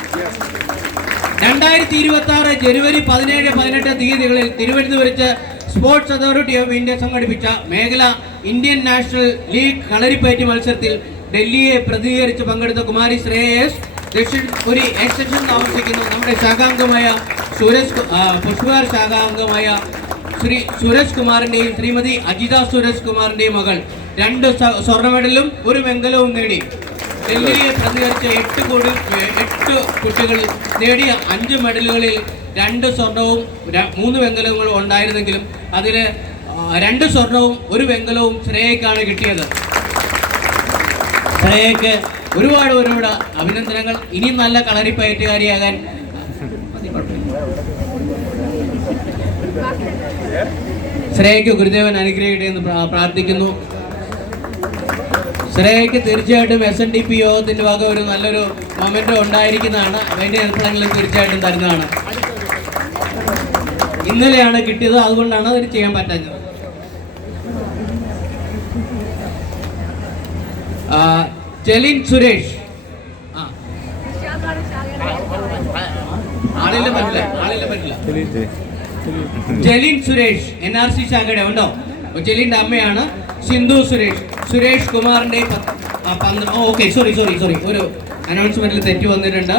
2026 ജനുവരി 17-18 തീയതികളിൽ തിരുവനന്തപുരത്ത് സ്പോർട്സ് അതോറിറ്റി ഓഫ് ഇന്ത്യ സംഘടിപ്പിച്ച മേഖല ഇന്ത്യൻ നാഷണൽ ലീഗ് കളരിപ്പയറ്റ് മത്സരത്തിൽ ഡൽഹിയെ പ്രതിനിധീകരിച്ച് പങ്കെടുത്ത കുമാരി ശ്രേയസ് ദക്ഷിണപുരി എക്സ്റ്റൻഷൻ താമസിക്കുന്നു. നമ്മുടെ ശാഖാംഗമായ പുഷ്പകാർ ശാഖാംഗമായ ശ്രീ സുരേഷ് കുമാറിന്റെയും ശ്രീമതി അജിത സുരേഷ് കുമാറിന്റെയും മകൾ 2 സ്വർണ്ണ മെഡലും 1 വെങ്കലവും നേടി. ഡൽഹിയെ പ്രതിനിധീകരിച്ച 8 കുട്ടികൾ നേടിയ 5 മെഡലുകളിൽ 2 സ്വർണവും 3 വെങ്കലവും ഉണ്ടായിരുന്നെങ്കിലും അതിൽ 2 സ്വർണവും 1 വെങ്കലവും ശ്രേയക്കാണ് കിട്ടിയത്. ശ്രേയക്ക് ഒരുപാട് അഭിനന്ദനങ്ങൾ. ഇനിയും നല്ല കളരിപ്പയറ്റുകാരിയാകാൻ ശ്രേയക്ക് ഗുരുദേവൻ അനുഗ്രഹിക്കട്ടെ എന്ന് പ്രാർത്ഥിക്കുന്നു. ശ്രേയക്ക് തീർച്ചയായിട്ടും SNDP യോഗത്തിന്റെ ഭാഗം ഒരു നല്ലൊരു മൊമെന്റോ ഉണ്ടായിരിക്കുന്നതാണ്. അതിന്റെ എപ്പോഴെങ്കിലും തീർച്ചയായിട്ടും തരുന്നതാണ്. ഇന്നലെയാണ് കിട്ടിയത്, അതുകൊണ്ടാണ് അതിന് ചെയ്യാൻ പറ്റാഞ്ഞത്. ജലിൻ സുരേഷ് ആളില്ല പറ്റില്ല. ജലിൻ സുരേഷ് NRC ശാഖയുടെ ഉണ്ടോ? ജലിന്റെ അമ്മയാണ്. സിന്ധു സുരേഷ് കുമാറിന്റെ ഓക്കെ സോറി ഒരു അനൗൺസ്മെന്റിൽ തെറ്റ് വന്നിട്ടുണ്ട്.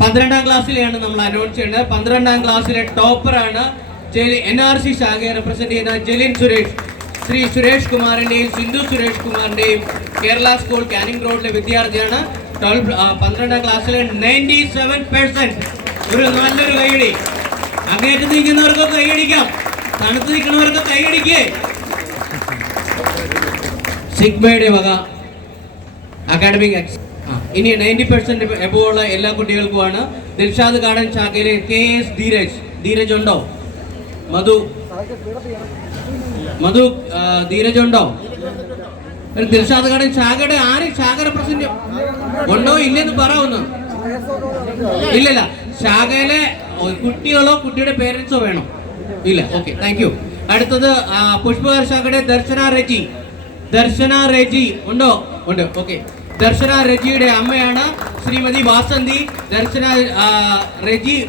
12ാം ക്ലാസ്സിലെയാണ് നമ്മൾ അനൗൺസ് ചെയ്യേണ്ടത്. 12ാം ക്ലാസ്സിലെ ടോപ്പറാണ് NRC ശാഖയെ റെപ്രസെന്റ് ചെയ്യുന്ന ജലിൻ സുരേഷ്. ശ്രീ സുരേഷ് കുമാറിന്റെയും സിന്ധു സുരേഷ് കുമാറിന്റെയും കേരള സ്കൂൾ കാനിങ് റോഡിലെ വിദ്യാർത്ഥിയാണ്. 12ാം ക്ലാസ്സിലെ 97%. ഒരു നല്ലൊരു കൈയടി. അങ്ങേറ്റ് നിൽക്കുന്നവർക്ക് കൈയടിക്കാം, തണുത്ത് നിൽക്കുന്നവർക്ക് കൈയടിക്കേ. സിഗ്മയുടെ വക അക്കാഡമിക് ഇനി 90% എബോ ഉള്ള എല്ലാ കുട്ടികൾക്കുമാണ്. ദിൽഷാദ് ഗാർഡൻ ശാഖയിലെ KS ധീരജ് ഉണ്ടോ? മധു ധീരജ് ഉണ്ടോ? ദിൽഷാദ് ഗാർഡൻ ശാഖയുടെ ശാഖ റെപ്രസെന്റ് ഉണ്ടോ ഇല്ലെന്ന് പറയാവുന്നു. ഇല്ലല്ല, ശാഖയിലെ കുട്ടികളോ കുട്ടിയുടെ പേരൻസോ വേണോ? ഇല്ല. Okay, thank you. അടുത്തത് പുഷ്പകർ ശാഖയുടെ ദർശന റെജി ഉണ്ടോ? ഉണ്ട്. ഓക്കെ, ദർശന റെജിയുടെ അമ്മയാണ് ശ്രീമതി വാസന്തി. ദർശന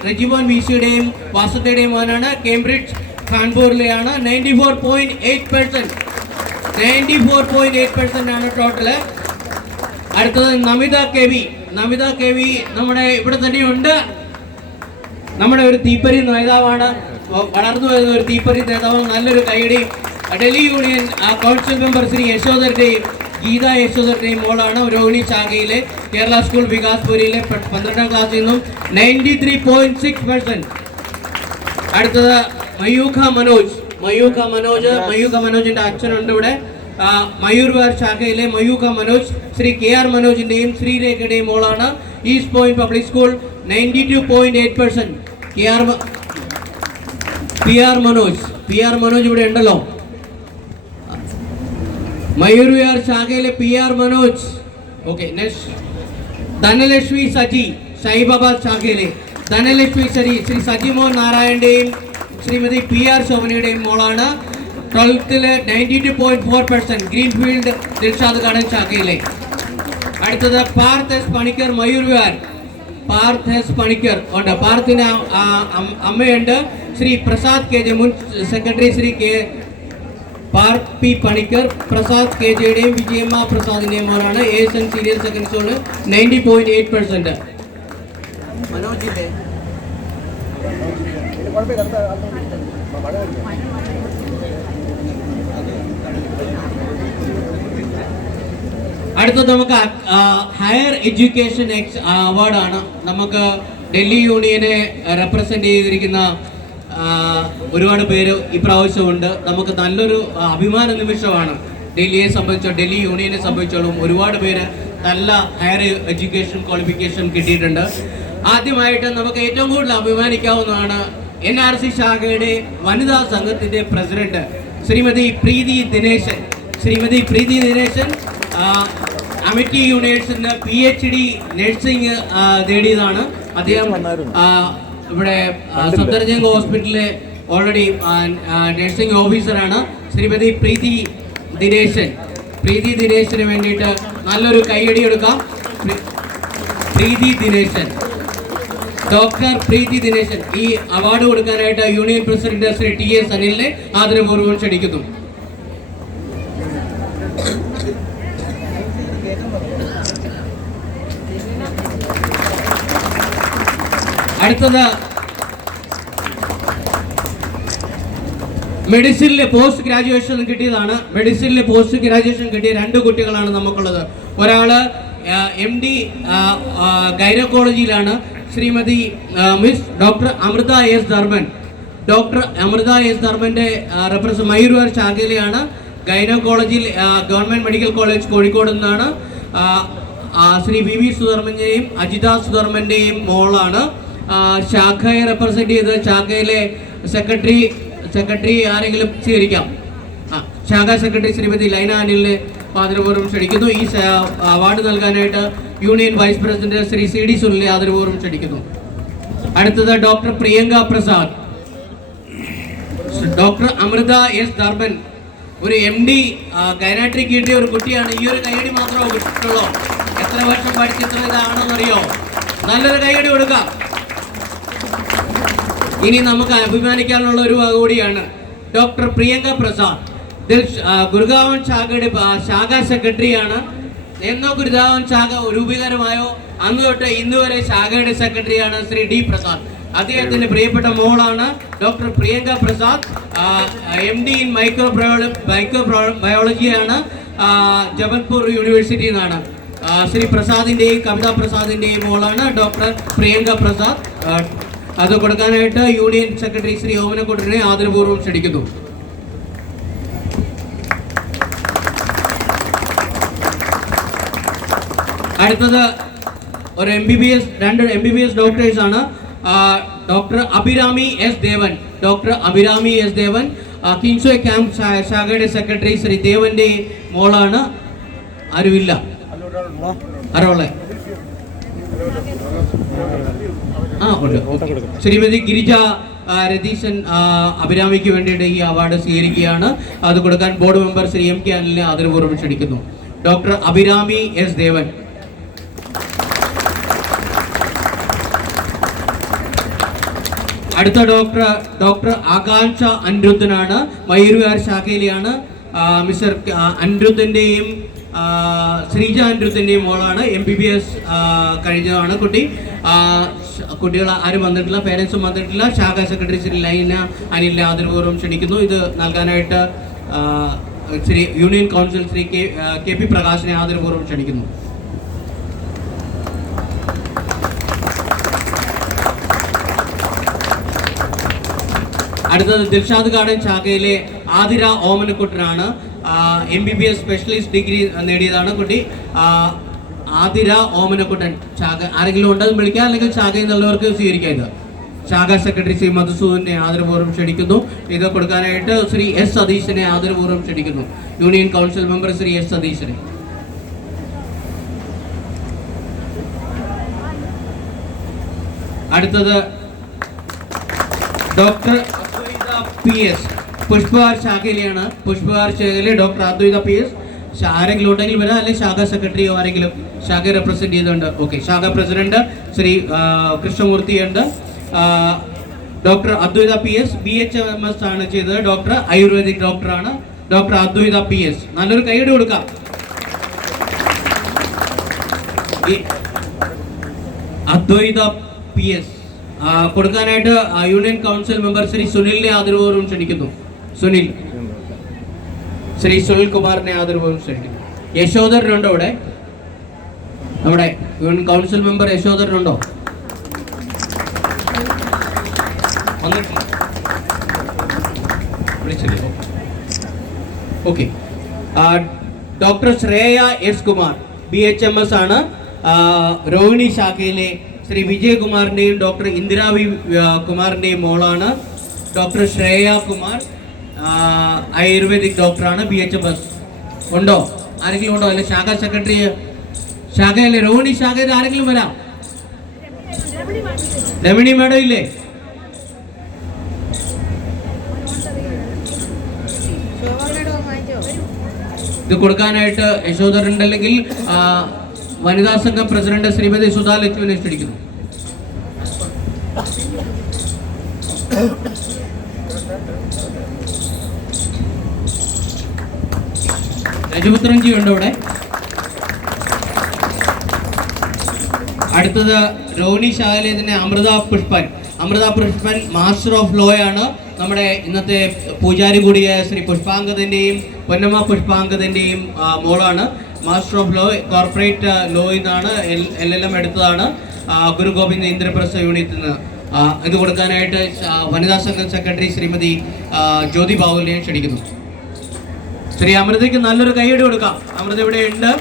റെജിമോൻ വിസിയുടെയും വാസന്തിയുടെയും മോനാണ്. കേംബ്രിഡ്ജ് കാൺപൂരിലെയാണ്. 94.8% ആണ് ടോട്ടല്. അടുത്തത് നമിത കെ വി നമ്മുടെ ഇവിടെ തന്നെയുണ്ട്. നമ്മുടെ ഒരു തീപ്പരി നേതാവാണ്, വളർന്നു വരുന്ന ഒരു തീപ്പരി നേതാവ്. നല്ലൊരു കൈയടി. Delhi union council member Shri Geetha യശോധരുടെയും മോളാണ്. രോഹിണി ശാഖയിലെ കേരള സ്കൂൾ വികാസ്പുരിയിലെ 12ാം ക്ലാസ്സിൽ നിന്നും 93.6%. അടുത്തത് മയൂഖ മനോജിന്റെ അച്ഛനുണ്ട് ഇവിടെ. മയൂർ വിഹാർ ശാഖയിലെ മയൂഖ മനോജ് ശ്രീ KR മനോജിന്റെയും ശ്രീരേഖയുടെയും മോളാണ്. East Point Public School 92.8%. PR Manoj ഇവിടെ ഉണ്ടല്ലോ. മയൂർ വിഹാർ ശാഖയിലെ PR Manoj. Okay, next Dhanalakshmi Saji Sahibabad ശാഖയിലെ ധനലക്ഷ്മി സജി ശ്രീ സജിമോഹൻ നാരായണന്റെയും ശ്രീമതി PR ശോഭനയുടെയും മോളാണ്. 12th 92.4%. ഗ്രീൻഫീൽഡ് ദിൽഷാദ് ഗാർഡൻ ശാഖയിലെ. അടുത്തത് പാർത്ത് എസ് പണിക്കർ മയൂർ വിഹാർ. ഉണ്ട്. പാർത്ഥിന് അമ്മയുണ്ട് ശ്രീ പ്രസാദ് KJ, മുൻ സെക്രട്ടറി ശ്രീ പാർത്ത് P പണിക്കർ. പ്രസാദ് KJയുടെയും വിജയമ്മ പ്രസാദിന്റെയും മോനാണ്. ASN സീനിയർ സെക്കൻഡറി സ്കൂളിൽ 90.8%. അടുത്തത് നമുക്ക് ഹയർ എഡ്യൂക്കേഷൻ അവാർഡാണ്. നമുക്ക് ഡൽഹി യൂണിയനെ റെപ്രസെന്റ് ചെയ്തിരിക്കുന്ന ഒരുപാട് പേര് ഇപ്രാവശ്യമുണ്ട്. നമുക്ക് നല്ലൊരു അഭിമാന നിമിഷമാണ്. ഡൽഹി യൂണിയനെ സംബന്ധിച്ചോളം ഒരുപാട് പേര് നല്ല ഹയർ എഡ്യൂക്കേഷൻ ക്വാളിഫിക്കേഷൻ കിട്ടിയിട്ടുണ്ട്. ആദ്യമായിട്ട് നമുക്ക് ഏറ്റവും കൂടുതൽ അഭിമാനിക്കാവുന്നതാണ് NRC ശാഖയുടെ വനിതാ സംഘത്തിന്റെ പ്രസിഡന്റ് ശ്രീമതി പ്രീതി ദിനേശൻ അമിറ്റി യൂണിവേഴ്സിറ്റിന് PhD നഴ്സിംഗ് നേടിയതാണ്. അദ്ദേഹം ഇവിടെ സഫ്ദർജംഗ് ഹോസ്പിറ്റലിലെ ഓൾറെഡി നഴ്സിംഗ് ഓഫീസറാണ്. ശ്രീമതി പ്രീതി ദിനേശന് വേണ്ടിയിട്ട് നല്ലൊരു കൈയടി എടുക്കാം. ഡോക്ടർ പ്രീതി ദിനേശൻ ഈ അവാർഡ് കൊടുക്കാനായിട്ട് യൂണിയൻ പ്രസിഡന്റ് ശ്രീ TS അനിലിനെ ആദരപൂർവ്വം ക്ഷണിക്കുന്നു. അടുത്തത് മെഡിസിനിലെ പോസ്റ്റ് ഗ്രാജുവേഷൻ കിട്ടിയതാണ്. മെഡിസിനിലെ പോസ്റ്റ് ഗ്രാജുവേഷൻ കിട്ടിയ 2 കുട്ടികളാണ് നമുക്കുള്ളത്. ഒരാള് MD ഗൈനക്കോളജിയിലാണ്. Shrimati miss doctor Amrita S ധർമ്മന്റെ മയൂർ വിഹാർ ശാഖയിലെയാണ്. ഗൈനക്കോളജിയിൽ ഗവൺമെന്റ് മെഡിക്കൽ കോളേജ് കോഴിക്കോട് നിന്നാണ്. ശ്രീ VV സുധർമ്മന്റെയും അജിത സുധർമ്മന്റെയും മോളാണ്. ശാഖയെ റെപ്രസെന്റ് ചെയ്ത് ശാഖയിലെ സെക്രട്ടറി ആരെങ്കിലും സ്വീകരിക്കാം. ശാഖാ സെക്രട്ടറി ശ്രീമതി ലൈന അനിലിനെ ആദരപൂർവ്വം ക്ഷണിക്കുന്നു. ഈ അവാർഡ് നൽകാനായിട്ട് union vice president Shri CD സുനിലിനെ ആദരപൂർവ്വം ക്ഷണിക്കുന്നു. അടുത്തത് doctor Priyanka Prasad. Doctor Amrita S Dharman ഒരു MD ഗൈനാട്രിക് കിട്ടിയ ഒരു കുട്ടിയാണ്. ഈ ഒരു കൈയടി മാത്രമേ കിട്ടുള്ളൂ. എത്ര വർഷം പഠിച്ചിത്ര ഇതാണെന്നറിയോ? നല്ലൊരു കൈയടി കൊടുക്കാം. ഇനി നമുക്ക് അഭിമാനിക്കാനുള്ള ഒരു കൂടിയാണ് ഡോക്ടർ പ്രിയങ്ക പ്രസാദ്. ഗുരുഗാവൻ ശാഖയുടെ ശാഖാ സെക്രട്ടറിയാണ്. എന്നോ ഗുരുഗാവൻ ശാഖ രൂപീകരമായോ അന്ന് തൊട്ട് ഇന്ന് വരെ ശാഖയുടെ സെക്രട്ടറിയാണ് ശ്രീ D പ്രസാദ്. അദ്ദേഹത്തിന്റെ പ്രിയപ്പെട്ട മോളാണ് doctor Priyanka Prasad. MD in മൈക്രോബയോളജിയാണ്. ജബൽപൂർ യൂണിവേഴ്സിറ്റിയിൽ നിന്നാണ്. ശ്രീ പ്രസാദിന്റെയും കവിതാ പ്രസാദിന്റെയും മോളാണ് ഡോക്ടർ പ്രിയങ്ക പ്രസാദ്. അത് കൊടുക്കാനായിട്ട് യൂണിയൻ സെക്രട്ടറി ശ്രീ ഓമനക്കുട്ടനെ ആദരപൂർവ്വം ക്ഷണിക്കുന്നു. അടുത്തത് ഒരു MBBS രണ്ട് MBBS ഡോക്ടേഴ്സ് ആണ്. ഡോക്ടർ അഭിരാമി എസ് ദേവൻ, ഡോക്ടർ അഭിരാമി എസ് ദേവൻ കിങ്സ്വേ ക്യാമ്പ് ശാഖയുടെ സെക്രട്ടറി ശ്രീ ദേവന്റെ മോളാണ്. ആരുമില്ല, ആരോളെ ഉണ്ട്. ശ്രീമതി ഗിരിജ രതീശൻ അഭിരാമിക്ക് വേണ്ടിയിട്ട് ഈ അവാർഡ് സ്വീകരിക്കുകയാണ്. അത് കൊടുക്കാൻ ബോർഡ് മെമ്പർ ശ്രീ MK അനിലിനെ ആദരപൂർവ്വം ക്ഷണിക്കുന്നു. ഡോക്ടർ അഭിരാമി എസ് ദേവൻ. അടുത്ത ഡോക്ടർ ആകാംക്ഷ അനിരുദ്ധനാണ്. മയൂർവിഹാർ ശാഖയിലെയാണ്. മിസ്റ്റർ അനിരുദ്ധന്റെയും ശ്രീജ അനിരുദ്ധന്റെയും മോളാണ്. MBBS കഴിഞ്ഞതാണ് കുട്ടി. കുട്ടികൾ ആരും വന്നിട്ടില്ല, പേരൻസും വന്നിട്ടില്ല. ശാഖാ സെക്രട്ടറി ശ്രീ ലൈന അനിലിനെ ആദരപൂർവ്വം ക്ഷണിക്കുന്നു. ഇത് നൽകാനായിട്ട് Shri union council Shri KP പ്രകാശിനെ ആദരപൂർവ്വം ക്ഷണിക്കുന്നു. അടുത്തത് ദിൽഷാദ് ഗാർഡൻ ശാഖയിലെ ആതിര ഓമനക്കുട്ടനാണ്. MBBS സ്പെഷ്യലിസ്റ്റ് ഡിഗ്രി നേടിയതാണ് കുട്ടി. ആതിര ഓമനക്കുട്ടൻ ശാഖ ആരെങ്കിലും ഉണ്ടെന്ന് വിളിക്കാം, അല്ലെങ്കിൽ ശാഖയിൽ നിന്നുള്ളവർക്ക് സ്വീകരിക്കാം. ഇത് ശാഖാ സെക്രട്ടറി ശ്രീ മധുസൂദനെ ആദരപൂർവ്വം ക്ഷണിക്കുന്നു. ഇത് കൊടുക്കാനായിട്ട് ശ്രീ S സതീശനെ ആദരപൂർവ്വം ക്ഷണിക്കുന്നു. Union council member Shri S സതീശനെ. അടുത്തത് ഡോക്ടർ PS പുഷ്പവാർ ശാഖയിലെയാണ്. പുഷ്പവാർ ശാഖയിലെ ഡോക്ടർ അദ്വൈത PS. ആരെങ്കിലും ഉണ്ടെങ്കിൽ വരാം, അല്ലെങ്കിൽ ശാഖാ സെക്രട്ടറിയോ ആരെങ്കിലും ശാഖയെ റെപ്രസെന്റ് ചെയ്തുകൊണ്ട്. ഓക്കെ, ശാഖാ പ്രസിഡന്റ് ശ്രീ കൃഷ്ണമൂർത്തി ഉണ്ട്. ഡോക്ടർ അദ്വൈത PS BHMS ആണ് ചെയ്തത്. ഡോക്ടർ ആയുർവേദിക് ഡോക്ടറാണ് ഡോക്ടർ അദ്വൈത PS. നല്ലൊരു കൈയ്യടി കൊടുക്കാം. അദ്വൈത PS കൊടുക്കാനായിട്ട് യൂണിയൻ കൗൺസിൽ മെമ്പർ ശ്രീ സുനിലിനെ ആദരപൂർവ്വം ക്ഷണിക്കുന്നു. ശ്രീ സുനിൽ കുമാറിനെ ആദരപൂർവ്വം ക്ഷണിക്കുന്നു. യശോധരനുണ്ടോ ഇവിടെ? നമ്മുടെ യൂണിയൻ കൗൺസിൽ മെമ്പർ യശോധരനുണ്ടോ? Okay. Doctor Shreya S Kumar BHMS ആണ്. രോഹിണി ശാഖയിലെ ശ്രീ വിജയകുമാറിൻ്റെയും ഡോക്ടർ ഇന്ദിരാ കുമാറിൻ്റെയും മോളാണ്. ഡോക്ടർ ശ്രേയ കുമാർ ആയുർവേദിക് ഡോക്ടറാണ്. BHMS ഉണ്ടോ? ആരെങ്കിലും ഉണ്ടോ? അല്ലെ ശാഖാ സെക്രട്ടറി ശാഖയല്ലേ? രോഹിണി ശാഖയിൽ ആരെങ്കിലും വരാം? രമണി മാഡം ഇല്ലേ? ഇത് കൊടുക്കാനായിട്ട് യശോധരൻ അല്ലെങ്കിൽ വനിതാ സംഘം പ്രസിഡന്റ് ശ്രീമതി സുധാ ലക്ഷ്മിനെ ക്ഷണിക്കുന്നു. രജപുത്രൻജി ഉണ്ടോ ഇവിടെ? അടുത്തത് രോഹിണി ശാഖയിലെ തന്നെ Amrita Pushpan master of law ആണ്. നമ്മുടെ ഇന്നത്തെ പൂജാരി കൂടിയായ ശ്രീ പുഷ്പാങ്കദന്റെയും പൊന്നമ്മ പുഷ്പാങ്കദന്റെയും മോളാണ്. മാസ്റ്റർ ഓഫ് ലോ കോർപ്പറേറ്റ് ലോയിൽ നിന്നാണ്, LLM എടുത്തതാണ്. ഗുരു ഗോവിന്ദ് ഇന്ദ്രപ്രസ്ഥ യൂണിറ്റിൽ നിന്ന്. ഇത് കൊടുക്കാനായിട്ട് വനിതാ സംഘം സെക്രട്ടറി ശ്രീമതി ജ്യോതി ബാഹുലിനെ ക്ഷണിക്കുന്നു. ശ്രീ അമൃതയ്ക്ക് നല്ലൊരു കൈയ്യടി കൊടുക്കാം. അമൃത ഇവിടെ ഉണ്ട്.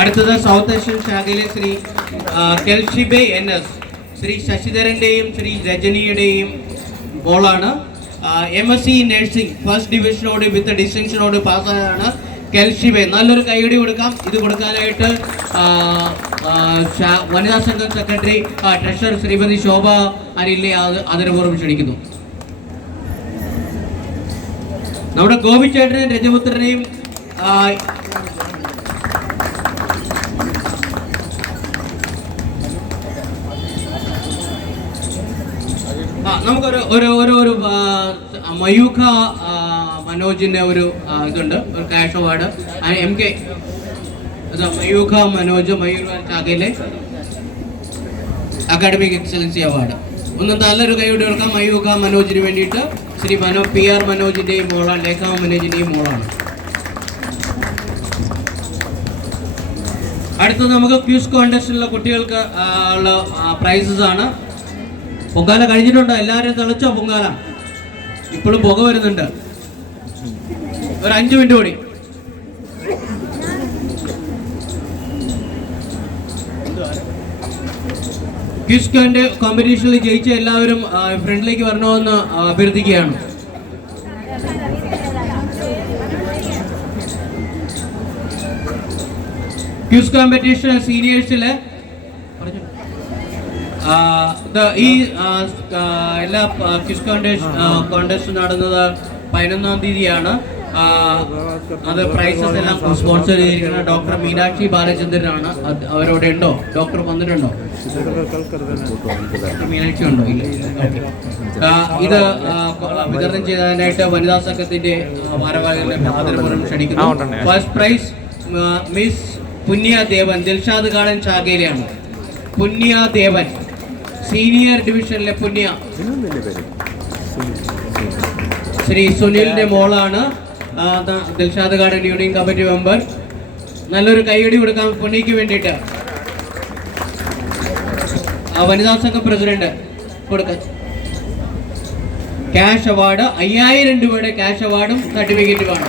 അടുത്തത് സൗത്ത് ഏഷ്യൻ ശാഖയിലെ ശ്രീ കെൽഷിബെ NS ശ്രീ ശശിധരന്റെയും ശ്രീ രജനിയുടെയും മോളാണ്. MSc നഴ്സിംഗ് ഫസ്റ്റ് ഡിവിഷനോട് വിത്ത് ഡിസ്റ്റിങ്ഷനോട് പാസ്സായാണ് കെൽഷിബെ. നല്ലൊരു കൈയ്യടി കൊടുക്കാം. ഇത് കൊടുക്കാനായിട്ട് വനിതാ സംഘം സെക്രട്ടറി ട്രഷറർ ശ്രീമതി ശോഭ അനിലിനെ ആദരപൂർവ്വം ക്ഷണിക്കുന്നു. നമ്മുടെ ഗോപിച്ചേട്ടനെയും രജപുത്രനെയും നമുക്കൊരു ഒരു മയൂഖ മനോജിന്റെ ഒരു ഇതുണ്ട്, ഒരു cash award. MK Mayookha Manoj Mayur ശാഖയിലെ അക്കാഡമിക് എക്സലൻസി അവാർഡ്. ഒന്ന് നല്ലൊരു കൈയോടെ കൊടുക്കാം മയൂഖ മനോജിന് വേണ്ടിയിട്ട്. ശ്രീ PR മനോജിന്റെയും മോളാണ്, ലേഖ മനോജിന്റെയും മോളാണ്. അടുത്തത് നമുക്ക് ക്യൂസ് കോൺടെസ്റ്റിലുള്ള കുട്ടികൾക്ക് ഉള്ള പ്രൈസസ് ആണ്. പൊങ്കാല കഴിഞ്ഞിട്ടുണ്ടോ? എല്ലാവരും തെളിച്ചോ പൊങ്കാല? ഇപ്പോഴും പുക വരുന്നുണ്ട്. ഒരു 5 മിനിറ്റ് കൂടി. ക്വിസ് കോമ്പറ്റീഷനിൽ ജയിച്ച എല്ലാവരും ഫ്രണ്ടിലേക്ക് വരണമെന്ന് അഭ്യർത്ഥിക്കുകയാണ്. ക്വിസ് കോമ്പറ്റീഷൻ സീനിയേഴ്സില് ഈ എല്ലാ ക്വിസ് കോൺടെസ്റ്റ് നടന്നത് 11-ാം തീയതിയാണ്. അത് പ്രൈസസ് എല്ലാം സ്പോൺസർ ചെയ്തിരിക്കുന്ന ഡോക്ടർ മീനാക്ഷി ബാലചന്ദ്രനാണ്. അവരോടെ ഉണ്ടോ? ഡോക്ടർ വന്നിട്ടുണ്ടോ? മീനാക്ഷി ഉണ്ടോ? ഇല്ല. ഇത് വിതരണം ചെയ്യാനായിട്ട് വനിതാ സംഘത്തിന്റെ ഭാരവാഹികളെ ആദരപൂർവ്വം ക്ഷണിക്കുന്നു. ഫസ്റ്റ് പ്രൈസ് മിസ് പുണ്യ ദേവൻ, ദിൽഷാദ് ഗാർഡൻ ശാഖയിലാണ്. പുണ്യ ദേവൻ, സീനിയർ ഡിവിഷനിലെ പുണ്യ. ശ്രീ സുനിലിന്റെ മോളാണ്, Dilshad garden union committee member. നല്ലൊരു കൈയടി കൊടുക്കാം പുണ്യക്ക് വേണ്ടിയിട്ട്. വനിതാ സംഘം പ്രസിഡന്റ് കൊടുക്കാൻ ക്യാഷ് അവാർഡ് 5000 രൂപയുടെ ക്യാഷ് അവാർഡും സർട്ടിഫിക്കറ്റുമാണ്.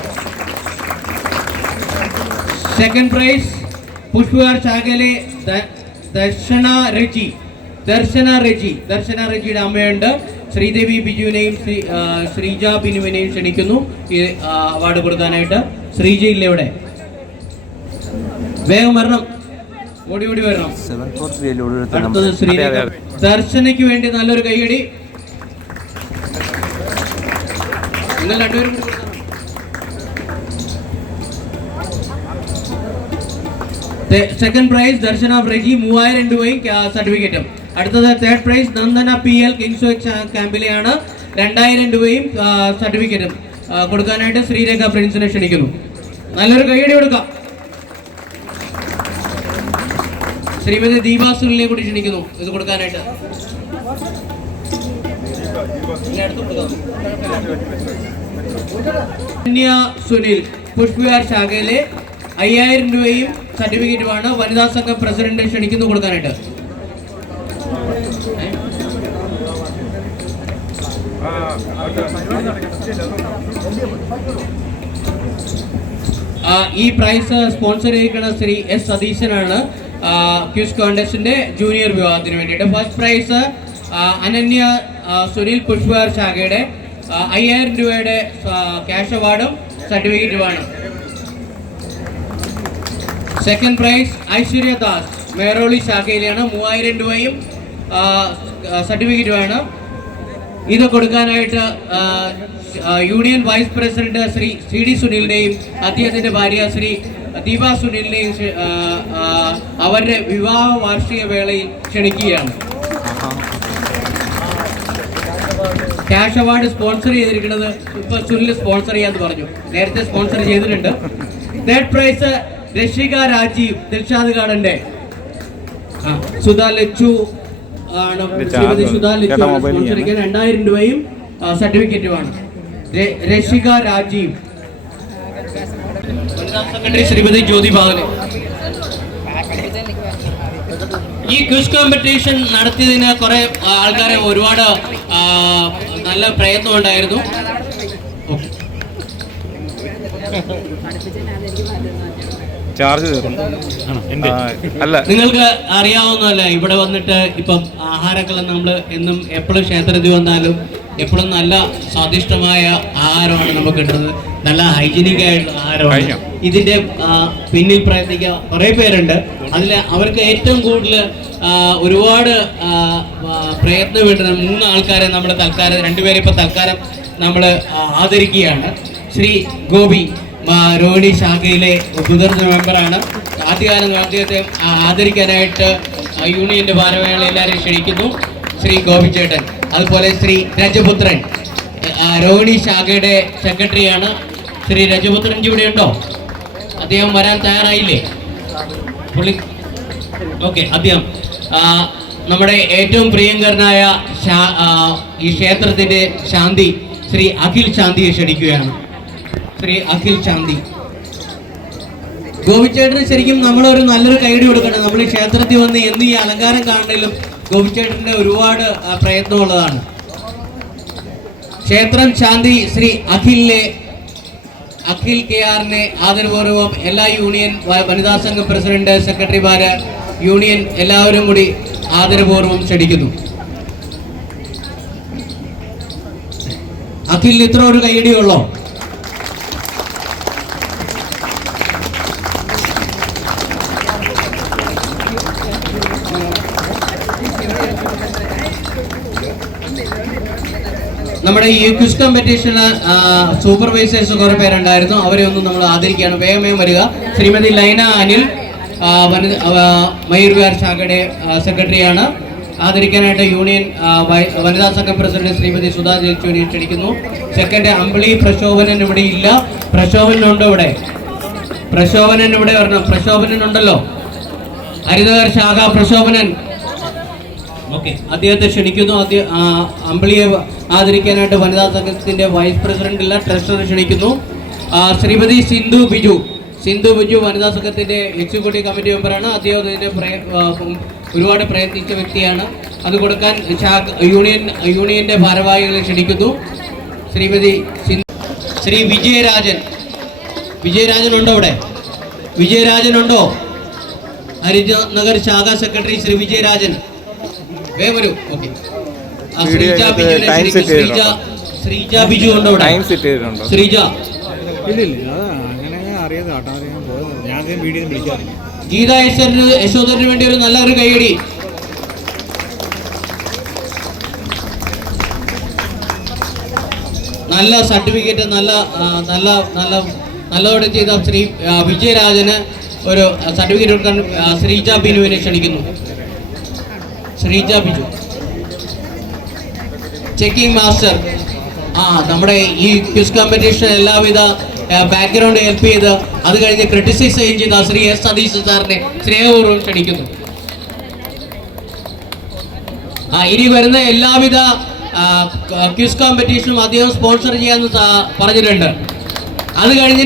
സെക്കൻഡ് പ്രൈസ് പുഷ്പവാർ ശാഖയിലെ ദർശന റെജിയുടെ അമ്മയുണ്ട്. ശ്രീദേവി ബിജുവിനെയും ശ്രീജ ബിനുവിനെയും ക്ഷണിക്കുന്നു ഈ അവാർഡ് കൊടുക്കാനായിട്ട്. ശ്രീജ ഇല്ല ഇവിടെ, വേഗം വരണം, ഓടി വരണം. അടുത്തത് ശ്രീരേഖ. ദർശനയ്ക്ക് വേണ്ടി നല്ലൊരു കൈയടി. നിങ്ങൾ രണ്ടുപേരും സെക്കൻഡ് പ്രൈസ് ദർശന റെജി 3000 രൂപയും സർട്ടിഫിക്കറ്റും. അടുത്തത് third prize Nandana PL Kings ക്യാമ്പിലെയാണ്, 2000 രൂപയും സർട്ടിഫിക്കറ്റും കൊടുക്കാനായിട്ട് ശ്രീരേഖ ഫ്രണ്ട്സിനെ ക്ഷണിക്കുന്നു. നല്ലൊരു കൈയടി കൊടുക്കാം. ശ്രീമതി ദീപാസുലിനെ കൂടി ക്ഷണിക്കുന്നു ഇത് കൊടുക്കാനായിട്ട്. സുനിൽ പുഷ്പവിഹാർ ശാഖയിലെ 5000 രൂപയും സർട്ടിഫിക്കറ്റുമാണ് വനിതാ സംഘം പ്രസിഡന്റ് ക്ഷണിക്കുന്നു കൊടുക്കാനായിട്ട്. ഈ പ്രൈസ് സ്പോൺസർ ചെയ്തിരിക്കുന്ന ശ്രീ S സതീശനാണ്. ക്യൂസ് കോൺടെസ്റ്റിന്റെ ജൂനിയർ വിഭാഗത്തിന് വേണ്ടിയിട്ട്. ഫസ്റ്റ് പ്രൈസ് അനന്യ സുനിൽ പുഷ്പവിഹാർ ശാഖയുടെ 5000 രൂപയുടെ ക്യാഷ് അവാർഡും സർട്ടിഫിക്കറ്റുമാണ്. സെക്കൻഡ് പ്രൈസ് ഐശ്വര്യ ദാസ് മേറോളി ശാഖയിലാണ്, 3000 രൂപയും സർട്ടിഫിക്കറ്റുമാണ്. ഇത് കൊടുക്കാനായിട്ട് union vice president Shri CD സുനിലിനെയും അദ്ദേഹത്തിന്റെ ഭാര്യ ശ്രീ ദീപ സുനിലിനെയും അവരുടെ വിവാഹ വാർഷിക വേളയിൽ ക്ഷണിക്കുകയാണ്. ക്യാഷ് അവാർഡ് സ്പോൺസർ ചെയ്തിരിക്കുന്നത് ഇപ്പൊ സുനിൽ സ്പോൺസർ ചെയ്യാന്ന് പറഞ്ഞു, നേരത്തെ സ്പോൺസർ ചെയ്തിട്ടുണ്ട്. തേർഡ് പ്രൈസ് രക്ഷിക രാജീവ് ദിൽഷാദ് ഗാർഡന്റെ സുധാ ലച്ചു ആണ്. ശ്രീമതി സുധാ ലച്ചു സ്പോൺസർ ചെയ്യുക, 2000 രൂപയും സർട്ടിഫിക്കറ്റുമാണ്. രക്ഷിക രാജീവ്. സെക്രട്ടറി ശ്രീമതി ജ്യോതി ബാവലെ. ഈ ക്വിസ് കോമ്പറ്റീഷൻ നടത്തിയതിന് കുറെ ആൾക്കാരെ ഒരുപാട് നല്ല പ്രയത്നം ഉണ്ടായിരുന്നു. ചാർജ് അല്ല, നിങ്ങൾക്ക് അറിയാവുന്നതല്ല, ഇവിടെ വന്നിട്ട് ഇപ്പം ആഹാരങ്ങൾ നമ്മൾ എന്നും എപ്പോഴും ക്ഷേത്രത്തിൽ വന്നാലും എപ്പോഴും നല്ല സ്വാദിഷ്ടമായ ആഹാരമാണ് നമുക്ക് കിട്ടുന്നത്. നല്ല ഹൈജീനിക് ആയിട്ടുള്ള ആഹാരമാണ്. ഇതിന്റെ പിന്നിൽ പ്രയത്നിക്കുക കുറേ പേരുണ്ട്. അതിൽ അവർക്ക് ഏറ്റവും കൂടുതൽ ഒരുപാട് പ്രയത്നം വേണ്ടുന്ന 3 ആൾക്കാരെ നമ്മൾ തൽക്കാലം, 2 പേരെ ഇപ്പൊ തൽക്കാലം നമ്മൾ ആദരിക്കുകയാണ്. ശ്രീ ഗോപി രോഹിണി ശാഖയിലെ മുതിർന്ന മെമ്പറാണ്. ആദ്യകാലം അദ്ദേഹത്തെ ആദരിക്കാനായിട്ട് യൂണിയന്റെ ഭാരവാഹികളെ എല്ലാവരെയും ക്ഷണിക്കുന്നു. ശ്രീ ഗോപിച്ചേട്ടൻ, അതുപോലെ ശ്രീ രജപുത്രൻ രോഹിണി ശാഖയുടെ സെക്രട്ടറിയാണ്. ശ്രീ രജപുത്രൻ ഇവിടെ ഉണ്ടോ? അദ്ദേഹം വരാൻ തയ്യാറായില്ലേ? പുള്ളി ഓക്കെ. അദ്ദേഹം നമ്മുടെ ഏറ്റവും പ്രിയങ്കരനായ ഈ ക്ഷേത്രത്തിന്റെ ശാന്തി ശ്രീ അഖിൽ ശാന്തിയെ ക്ഷണിക്കുകയാണ്. ശ്രീ അഖിൽ ശാന്തി. ഗോപിച്ചേട്ടന് ശരിക്കും നമ്മളൊരു നല്ലൊരു കൈയടി കൊടുക്കണം. നമ്മൾ ഈ ക്ഷേത്രത്തിൽ വന്ന് എന്ന് ഈ അലങ്കാരം കാണണമെങ്കിലും ഗോപിച്ചേട്ടന്റെ ഒരുപാട് പ്രയത്നമുള്ളതാണ്. ക്ഷേത്രം ശാന്തി ശ്രീ അഖിൽ KRനെ ആദരപൂർവ്വം എല്ലാ യൂണിയൻ വനിതാ സംഘ പ്രസിഡന്റ്, സെക്രട്ടറിമാര്, യൂണിയൻ എല്ലാവരും കൂടി ആദരപൂർവ്വം ക്ഷണിക്കുന്നു. അഖിൽ ഇത്ര ഒരു കൈയടിയുള്ളോ? നമ്മുടെ ഈ ക്വിസ് കോമ്പറ്റീഷന് സൂപ്പർവൈസേഴ്സ് കുറെ പേരുണ്ടായിരുന്നു. അവരെ ഒന്നും നമ്മൾ ആദരിക്കുകയാണ്. വേഗം വരിക. ശ്രീമതി ലൈന അനിൽ മയൂർവിഹാർ ശാഖയുടെ സെക്രട്ടറിയാണ്. ആദരിക്കാനായിട്ട് യൂണിയൻ വനിതാ സംഘം പ്രസിഡന്റ് ശ്രീമതി സുധാ ജയിച്ചുവിനെ ക്ഷണിക്കുന്നു. സെക്കൻഡ് അമ്പിളി പ്രശോഭനൻ ഇവിടെ ഇല്ല. പ്രശോഭനുണ്ട് ഇവിടെ. പ്രശോഭനൻ ഇവിടെ വരണം. പ്രശോഭനൻ ഉണ്ടല്ലോ. ഹരിതകർ ശാഖ പ്രശോഭനൻ. ഓക്കെ, അദ്ദേഹത്തെ ക്ഷണിക്കുന്നു. അമ്പിളിയെ ആദരിക്കാനായിട്ട് വനിതാ സംഘത്തിന്റെ വൈസ് പ്രസിഡന്റ് ഇല്ല, ട്രഷറർ ക്ഷണിക്കുന്നു. ശ്രീമതി സിന്ധു ബിജു വനിതാ സംഘത്തിന്റെ എക്സിക്യൂട്ടീവ് കമ്മിറ്റി മെമ്പറാണ്. അദ്ദേഹം ഇതിന്റെ ഒരുപാട് പ്രയത്നിച്ച വ്യക്തിയാണ്. അത് കൊടുക്കാൻ യൂണിയന്റെ ഭാരവാഹികളെ ക്ഷണിക്കുന്നു. ശ്രീ വിജയരാജൻ ഉണ്ടോ ഇവിടെ? വിജയരാജൻ ഉണ്ടോ? ഹരിനഗർ ശാഖാ സെക്രട്ടറി ശ്രീ വിജയരാജൻ വേഗം വരൂ. ഓക്കെ, ശ്രീജ ബിജു ഉണ്ടോ ഇവിടെ? ശ്രീജ ഗീത യശോധരന് വേണ്ടി ഒരു നല്ലൊരു കൈയടി. നല്ല സർട്ടിഫിക്കറ്റ് നല്ലതോടെ ചെയ്ത ശ്രീ വിജയരാജന് ഒരു സർട്ടിഫിക്കറ്റ് കൊടുക്കാൻ ശ്രീജ ബിനുവിനെ ക്ഷണിക്കുന്നു. Sreeja Biju checking master. നമ്മുടെ ഈ ക്വിസ് കോമ്പറ്റീഷൻ എല്ലാവിധ ബാക്ക്ഗ്രൗണ്ട് ഹെൽപ്പ് ചെയ്ത് അത് കഴിഞ്ഞ് ക്രിറ്റിസൈസ് ചെയ്ത ശ്രീ എസ് സതീശ് സാറിനെ സ്നേഹപൂർവ്വം ക്ഷണിക്കുന്നു. ഇനി വരുന്ന എല്ലാവിധ ക്വിസ് കോമ്പറ്റീഷനും അദ്ദേഹം സ്പോൺസർ ചെയ്യാന്ന് പറഞ്ഞിട്ടുണ്ട്. അത് കഴിഞ്ഞ്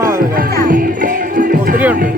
പറഞ്ഞാൽ മതി, ഒത്തിരി ഉണ്ട്.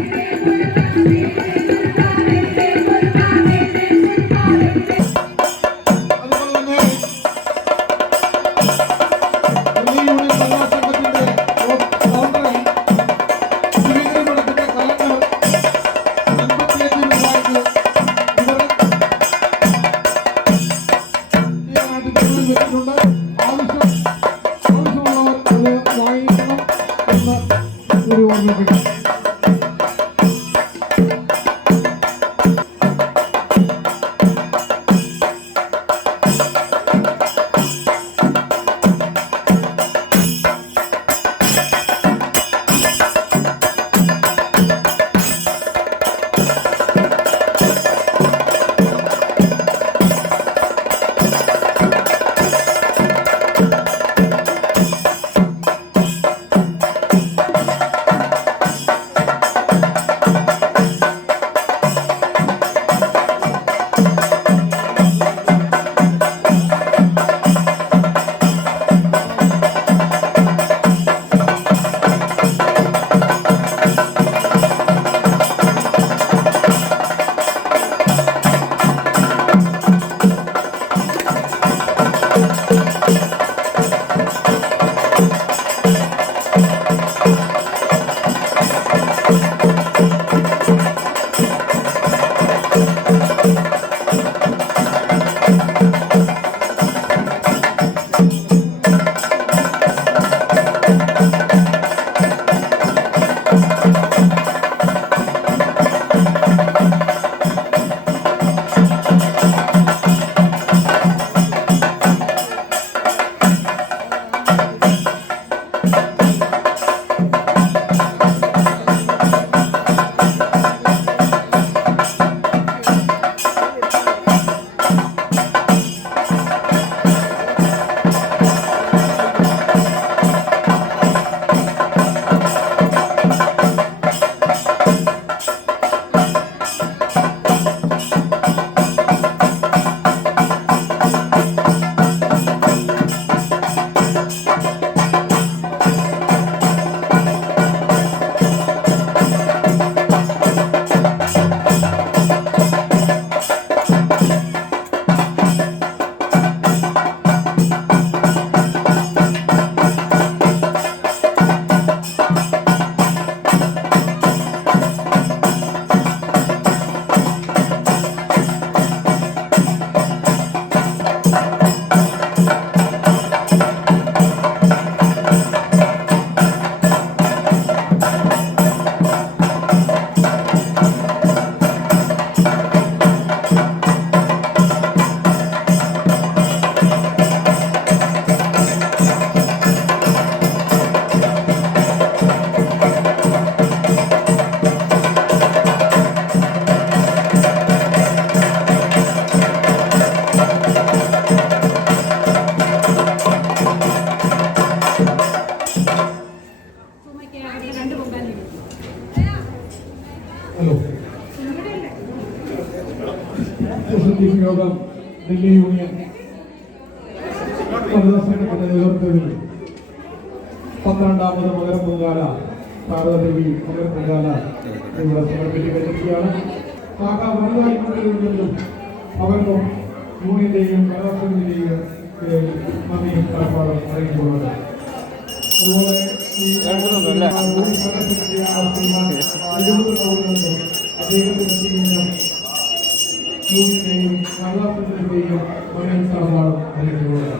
യോഗം ഡൽഹി യൂണിയൻ സംഘടനയുടെ നേതൃത്വത്തിൽ 12ാമത് മകരം പൊങ്കാല ശാരദാദേവി മകരം പൊങ്കാല ഇവിടെ സമർപ്പിക്കുകയാണ്. ശാഖാ വനിതാ യൂണിയനുകളിലും അവർക്കും യൂണിയന്റെയും കലാസമിതിയുടെയും നന്ദിയും കടപ്പാടും അറിയിക്കുന്നത്. അതുപോലെ ഈ അദ്ദേഹത്തിന്റെ യൂണിയന്റെയും കലാസമിതിയുടെയും നന്ദിയും കടപ്പാടും അറിയിക്കുന്നത്.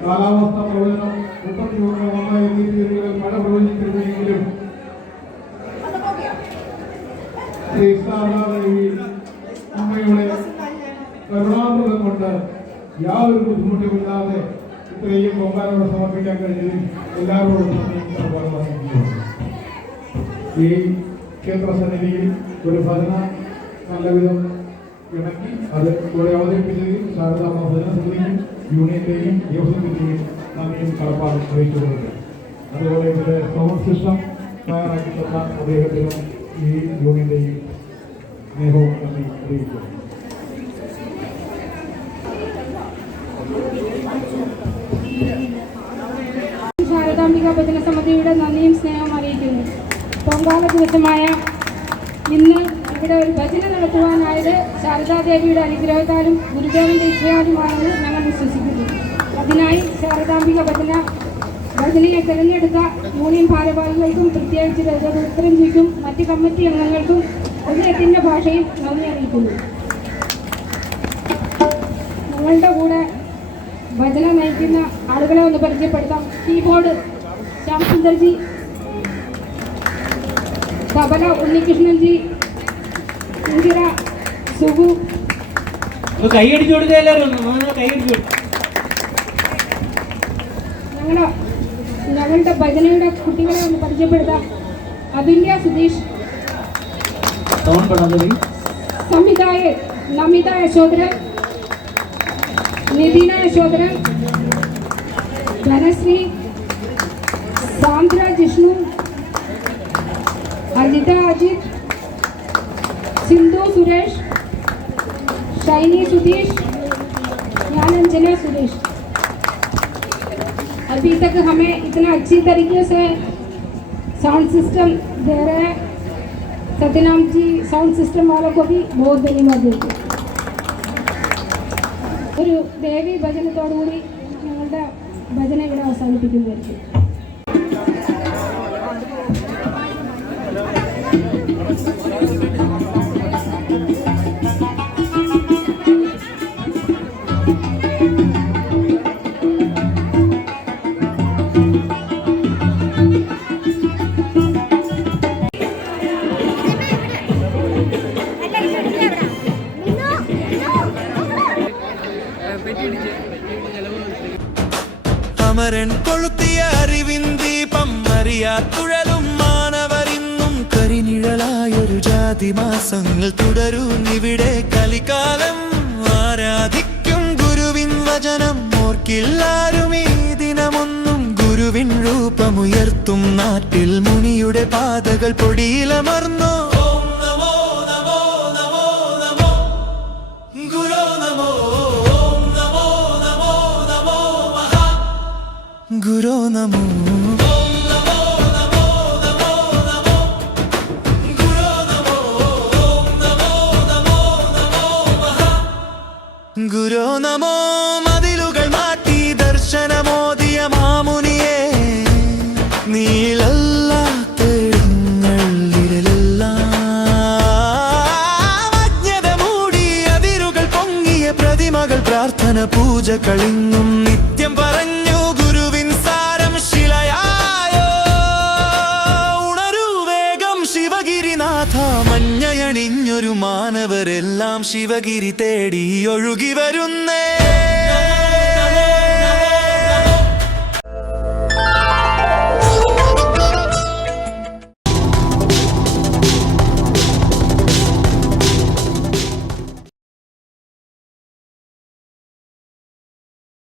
കാലാവസ്ഥ പ്രവചനം 31 എന്നീ തീയതികളിൽ മഴ പ്രവചിച്ചിരുന്നെങ്കിലും ശ്രീ ശാരദാദേവി അമ്മയുടെ കരുണാമൃതം കൊണ്ട് യാതൊരു ബുദ്ധിമുട്ടുമില്ലാതെ ഇത്രയും പൊങ്കാലയോടെ സമർപ്പിക്കാൻ കഴിഞ്ഞതിൽ എല്ലാവരോടും ഈ ക്ഷേത്ര സന്നിധിയിൽ ഒരു ഭജന നല്ലവിധം ഇണക്കി അത് ഇവിടെ അവതരിപ്പിച്ചതിൽ ശാരദാമ്മ ഭജന സമിതിക്കും യൂണിയന്റെയും ദേവസ്വത്തിന്റെയും നന്ദിയും കടപ്പാടും അറിയിച്ചുകൊടുക്കുക. അതുപോലെ ഇതിന്റെ സൗണ്ട് സിസ്റ്റം തയ്യാറാക്കി തന്ന അദ്ദേഹത്തിനും ഈ യൂണിയന്റെയും സ്നേഹവും നന്ദി അറിയിക്കുന്നു. ശാരദാംബിക ഭജന സമിതിയുടെ നന്ദിയും സ്നേഹവും അറിയിക്കുന്നു. പൊങ്കാല ദിവസമായ ഇന്ന് ഇവിടെ ഒരു ഭജന നടത്തുവാനായത് ശാരദാദേവിയുടെ അനുഗ്രഹത്താലും ഗുരുദേവന്റെ ഇച്ഛയാലുമാണെന്ന് ഞങ്ങൾ വിശ്വസിക്കുന്നു. അതിനായി ശാരദാംബിക ഭജനയെ തിരഞ്ഞെടുത്ത യൂണിയൻ ഭാരവാഹികൾക്കും പ്രത്യേകിച്ച് ഉത്തരംജിക്കും മറ്റ് കമ്മിറ്റി അംഗങ്ങൾക്കും ഹൃദയത്തിൻ്റെ ഭാഷയിൽ നന്ദി അറിയിക്കുന്നു. ഞങ്ങളുടെ കൂടെ ഭജന നയിക്കുന്ന ആളുകളെ ഒന്ന് പരിചയപ്പെടുത്താം. കീബോർഡ് ശ്യാം സുന്ദർജി, തബല ഉണ്ണികൃഷ്ണൻജി, ഇന്ദിര, സുഗു. കൈയടിച്ചു കൊടുക്കുക എല്ലാവരും, കൈയടിച്ചു കൊടുക്കും. ഞങ്ങളുടെ ഭജനയുടെ കുട്ടികളെ ഒന്ന് പരിചയപ്പെടുത്താം. അതുല്യ സുധീഷ്, സംവിധായകൻ നമിത യശോധരൻ, നിതിന യശോധരൻ, ധനശ്രീ, സാന്ദ്ര ജിഷ്ണു, അജിത അജിത്, സിന്ധു सुरेश, शाइनी सुदेश, ज्ञानंजना सुरेश। अभी तक हमें इतना अच्छी तरीके से साउंड सिस्टम दे रहे हैं, सत्यनाम जी साउंड सिस्टम वालों को भी बहुत धन्यवाद देते हैं। ഒരു ദേവി ഭജനത്തോടുകൂടി ഞങ്ങളുടെ ഭജന ഇവിടെ അവസാനിപ്പിക്കുന്നതായിരിക്കും. അമരൻ കൊളുത്തിയ അറിവിൻ ദീപം അറിയാത്തുഴലും മാനവരിന്നും കരിനിഴലായൊരു ജാതി മാസങ്ങൾ തുടരൂന്നിവിടെ കലികാലം ആരാധിക്കും ഗുരുവിൻ വചനം ഓർക്കില്ലാരും ഈ ദിനമൊന്നും ഗുരുവിൻ രൂപമുയർത്തും നാട്ടിൽ മുനിയുടെ പാതകൾ പൊടിയിലമർന്നു. ഗുരു നമോ ഗുരു നമോ മതിലുകൾ മാറ്റി ദർശനമോദിയ മാമുനിയെ നീലല്ലാത്തങ്ങള മൂടി അതിരുകൾ പൊങ്ങിയ പ്രതിമകൾ പ്രാർത്ഥന പൂജ കളിങ്ങും നിത്യം പറഞ്ഞു മഞ്ഞയണിഞ്ഞൊരു മാനവരെല്ലാം ശിവഗിരി തേടി ഒഴുകി വരുന്നേ.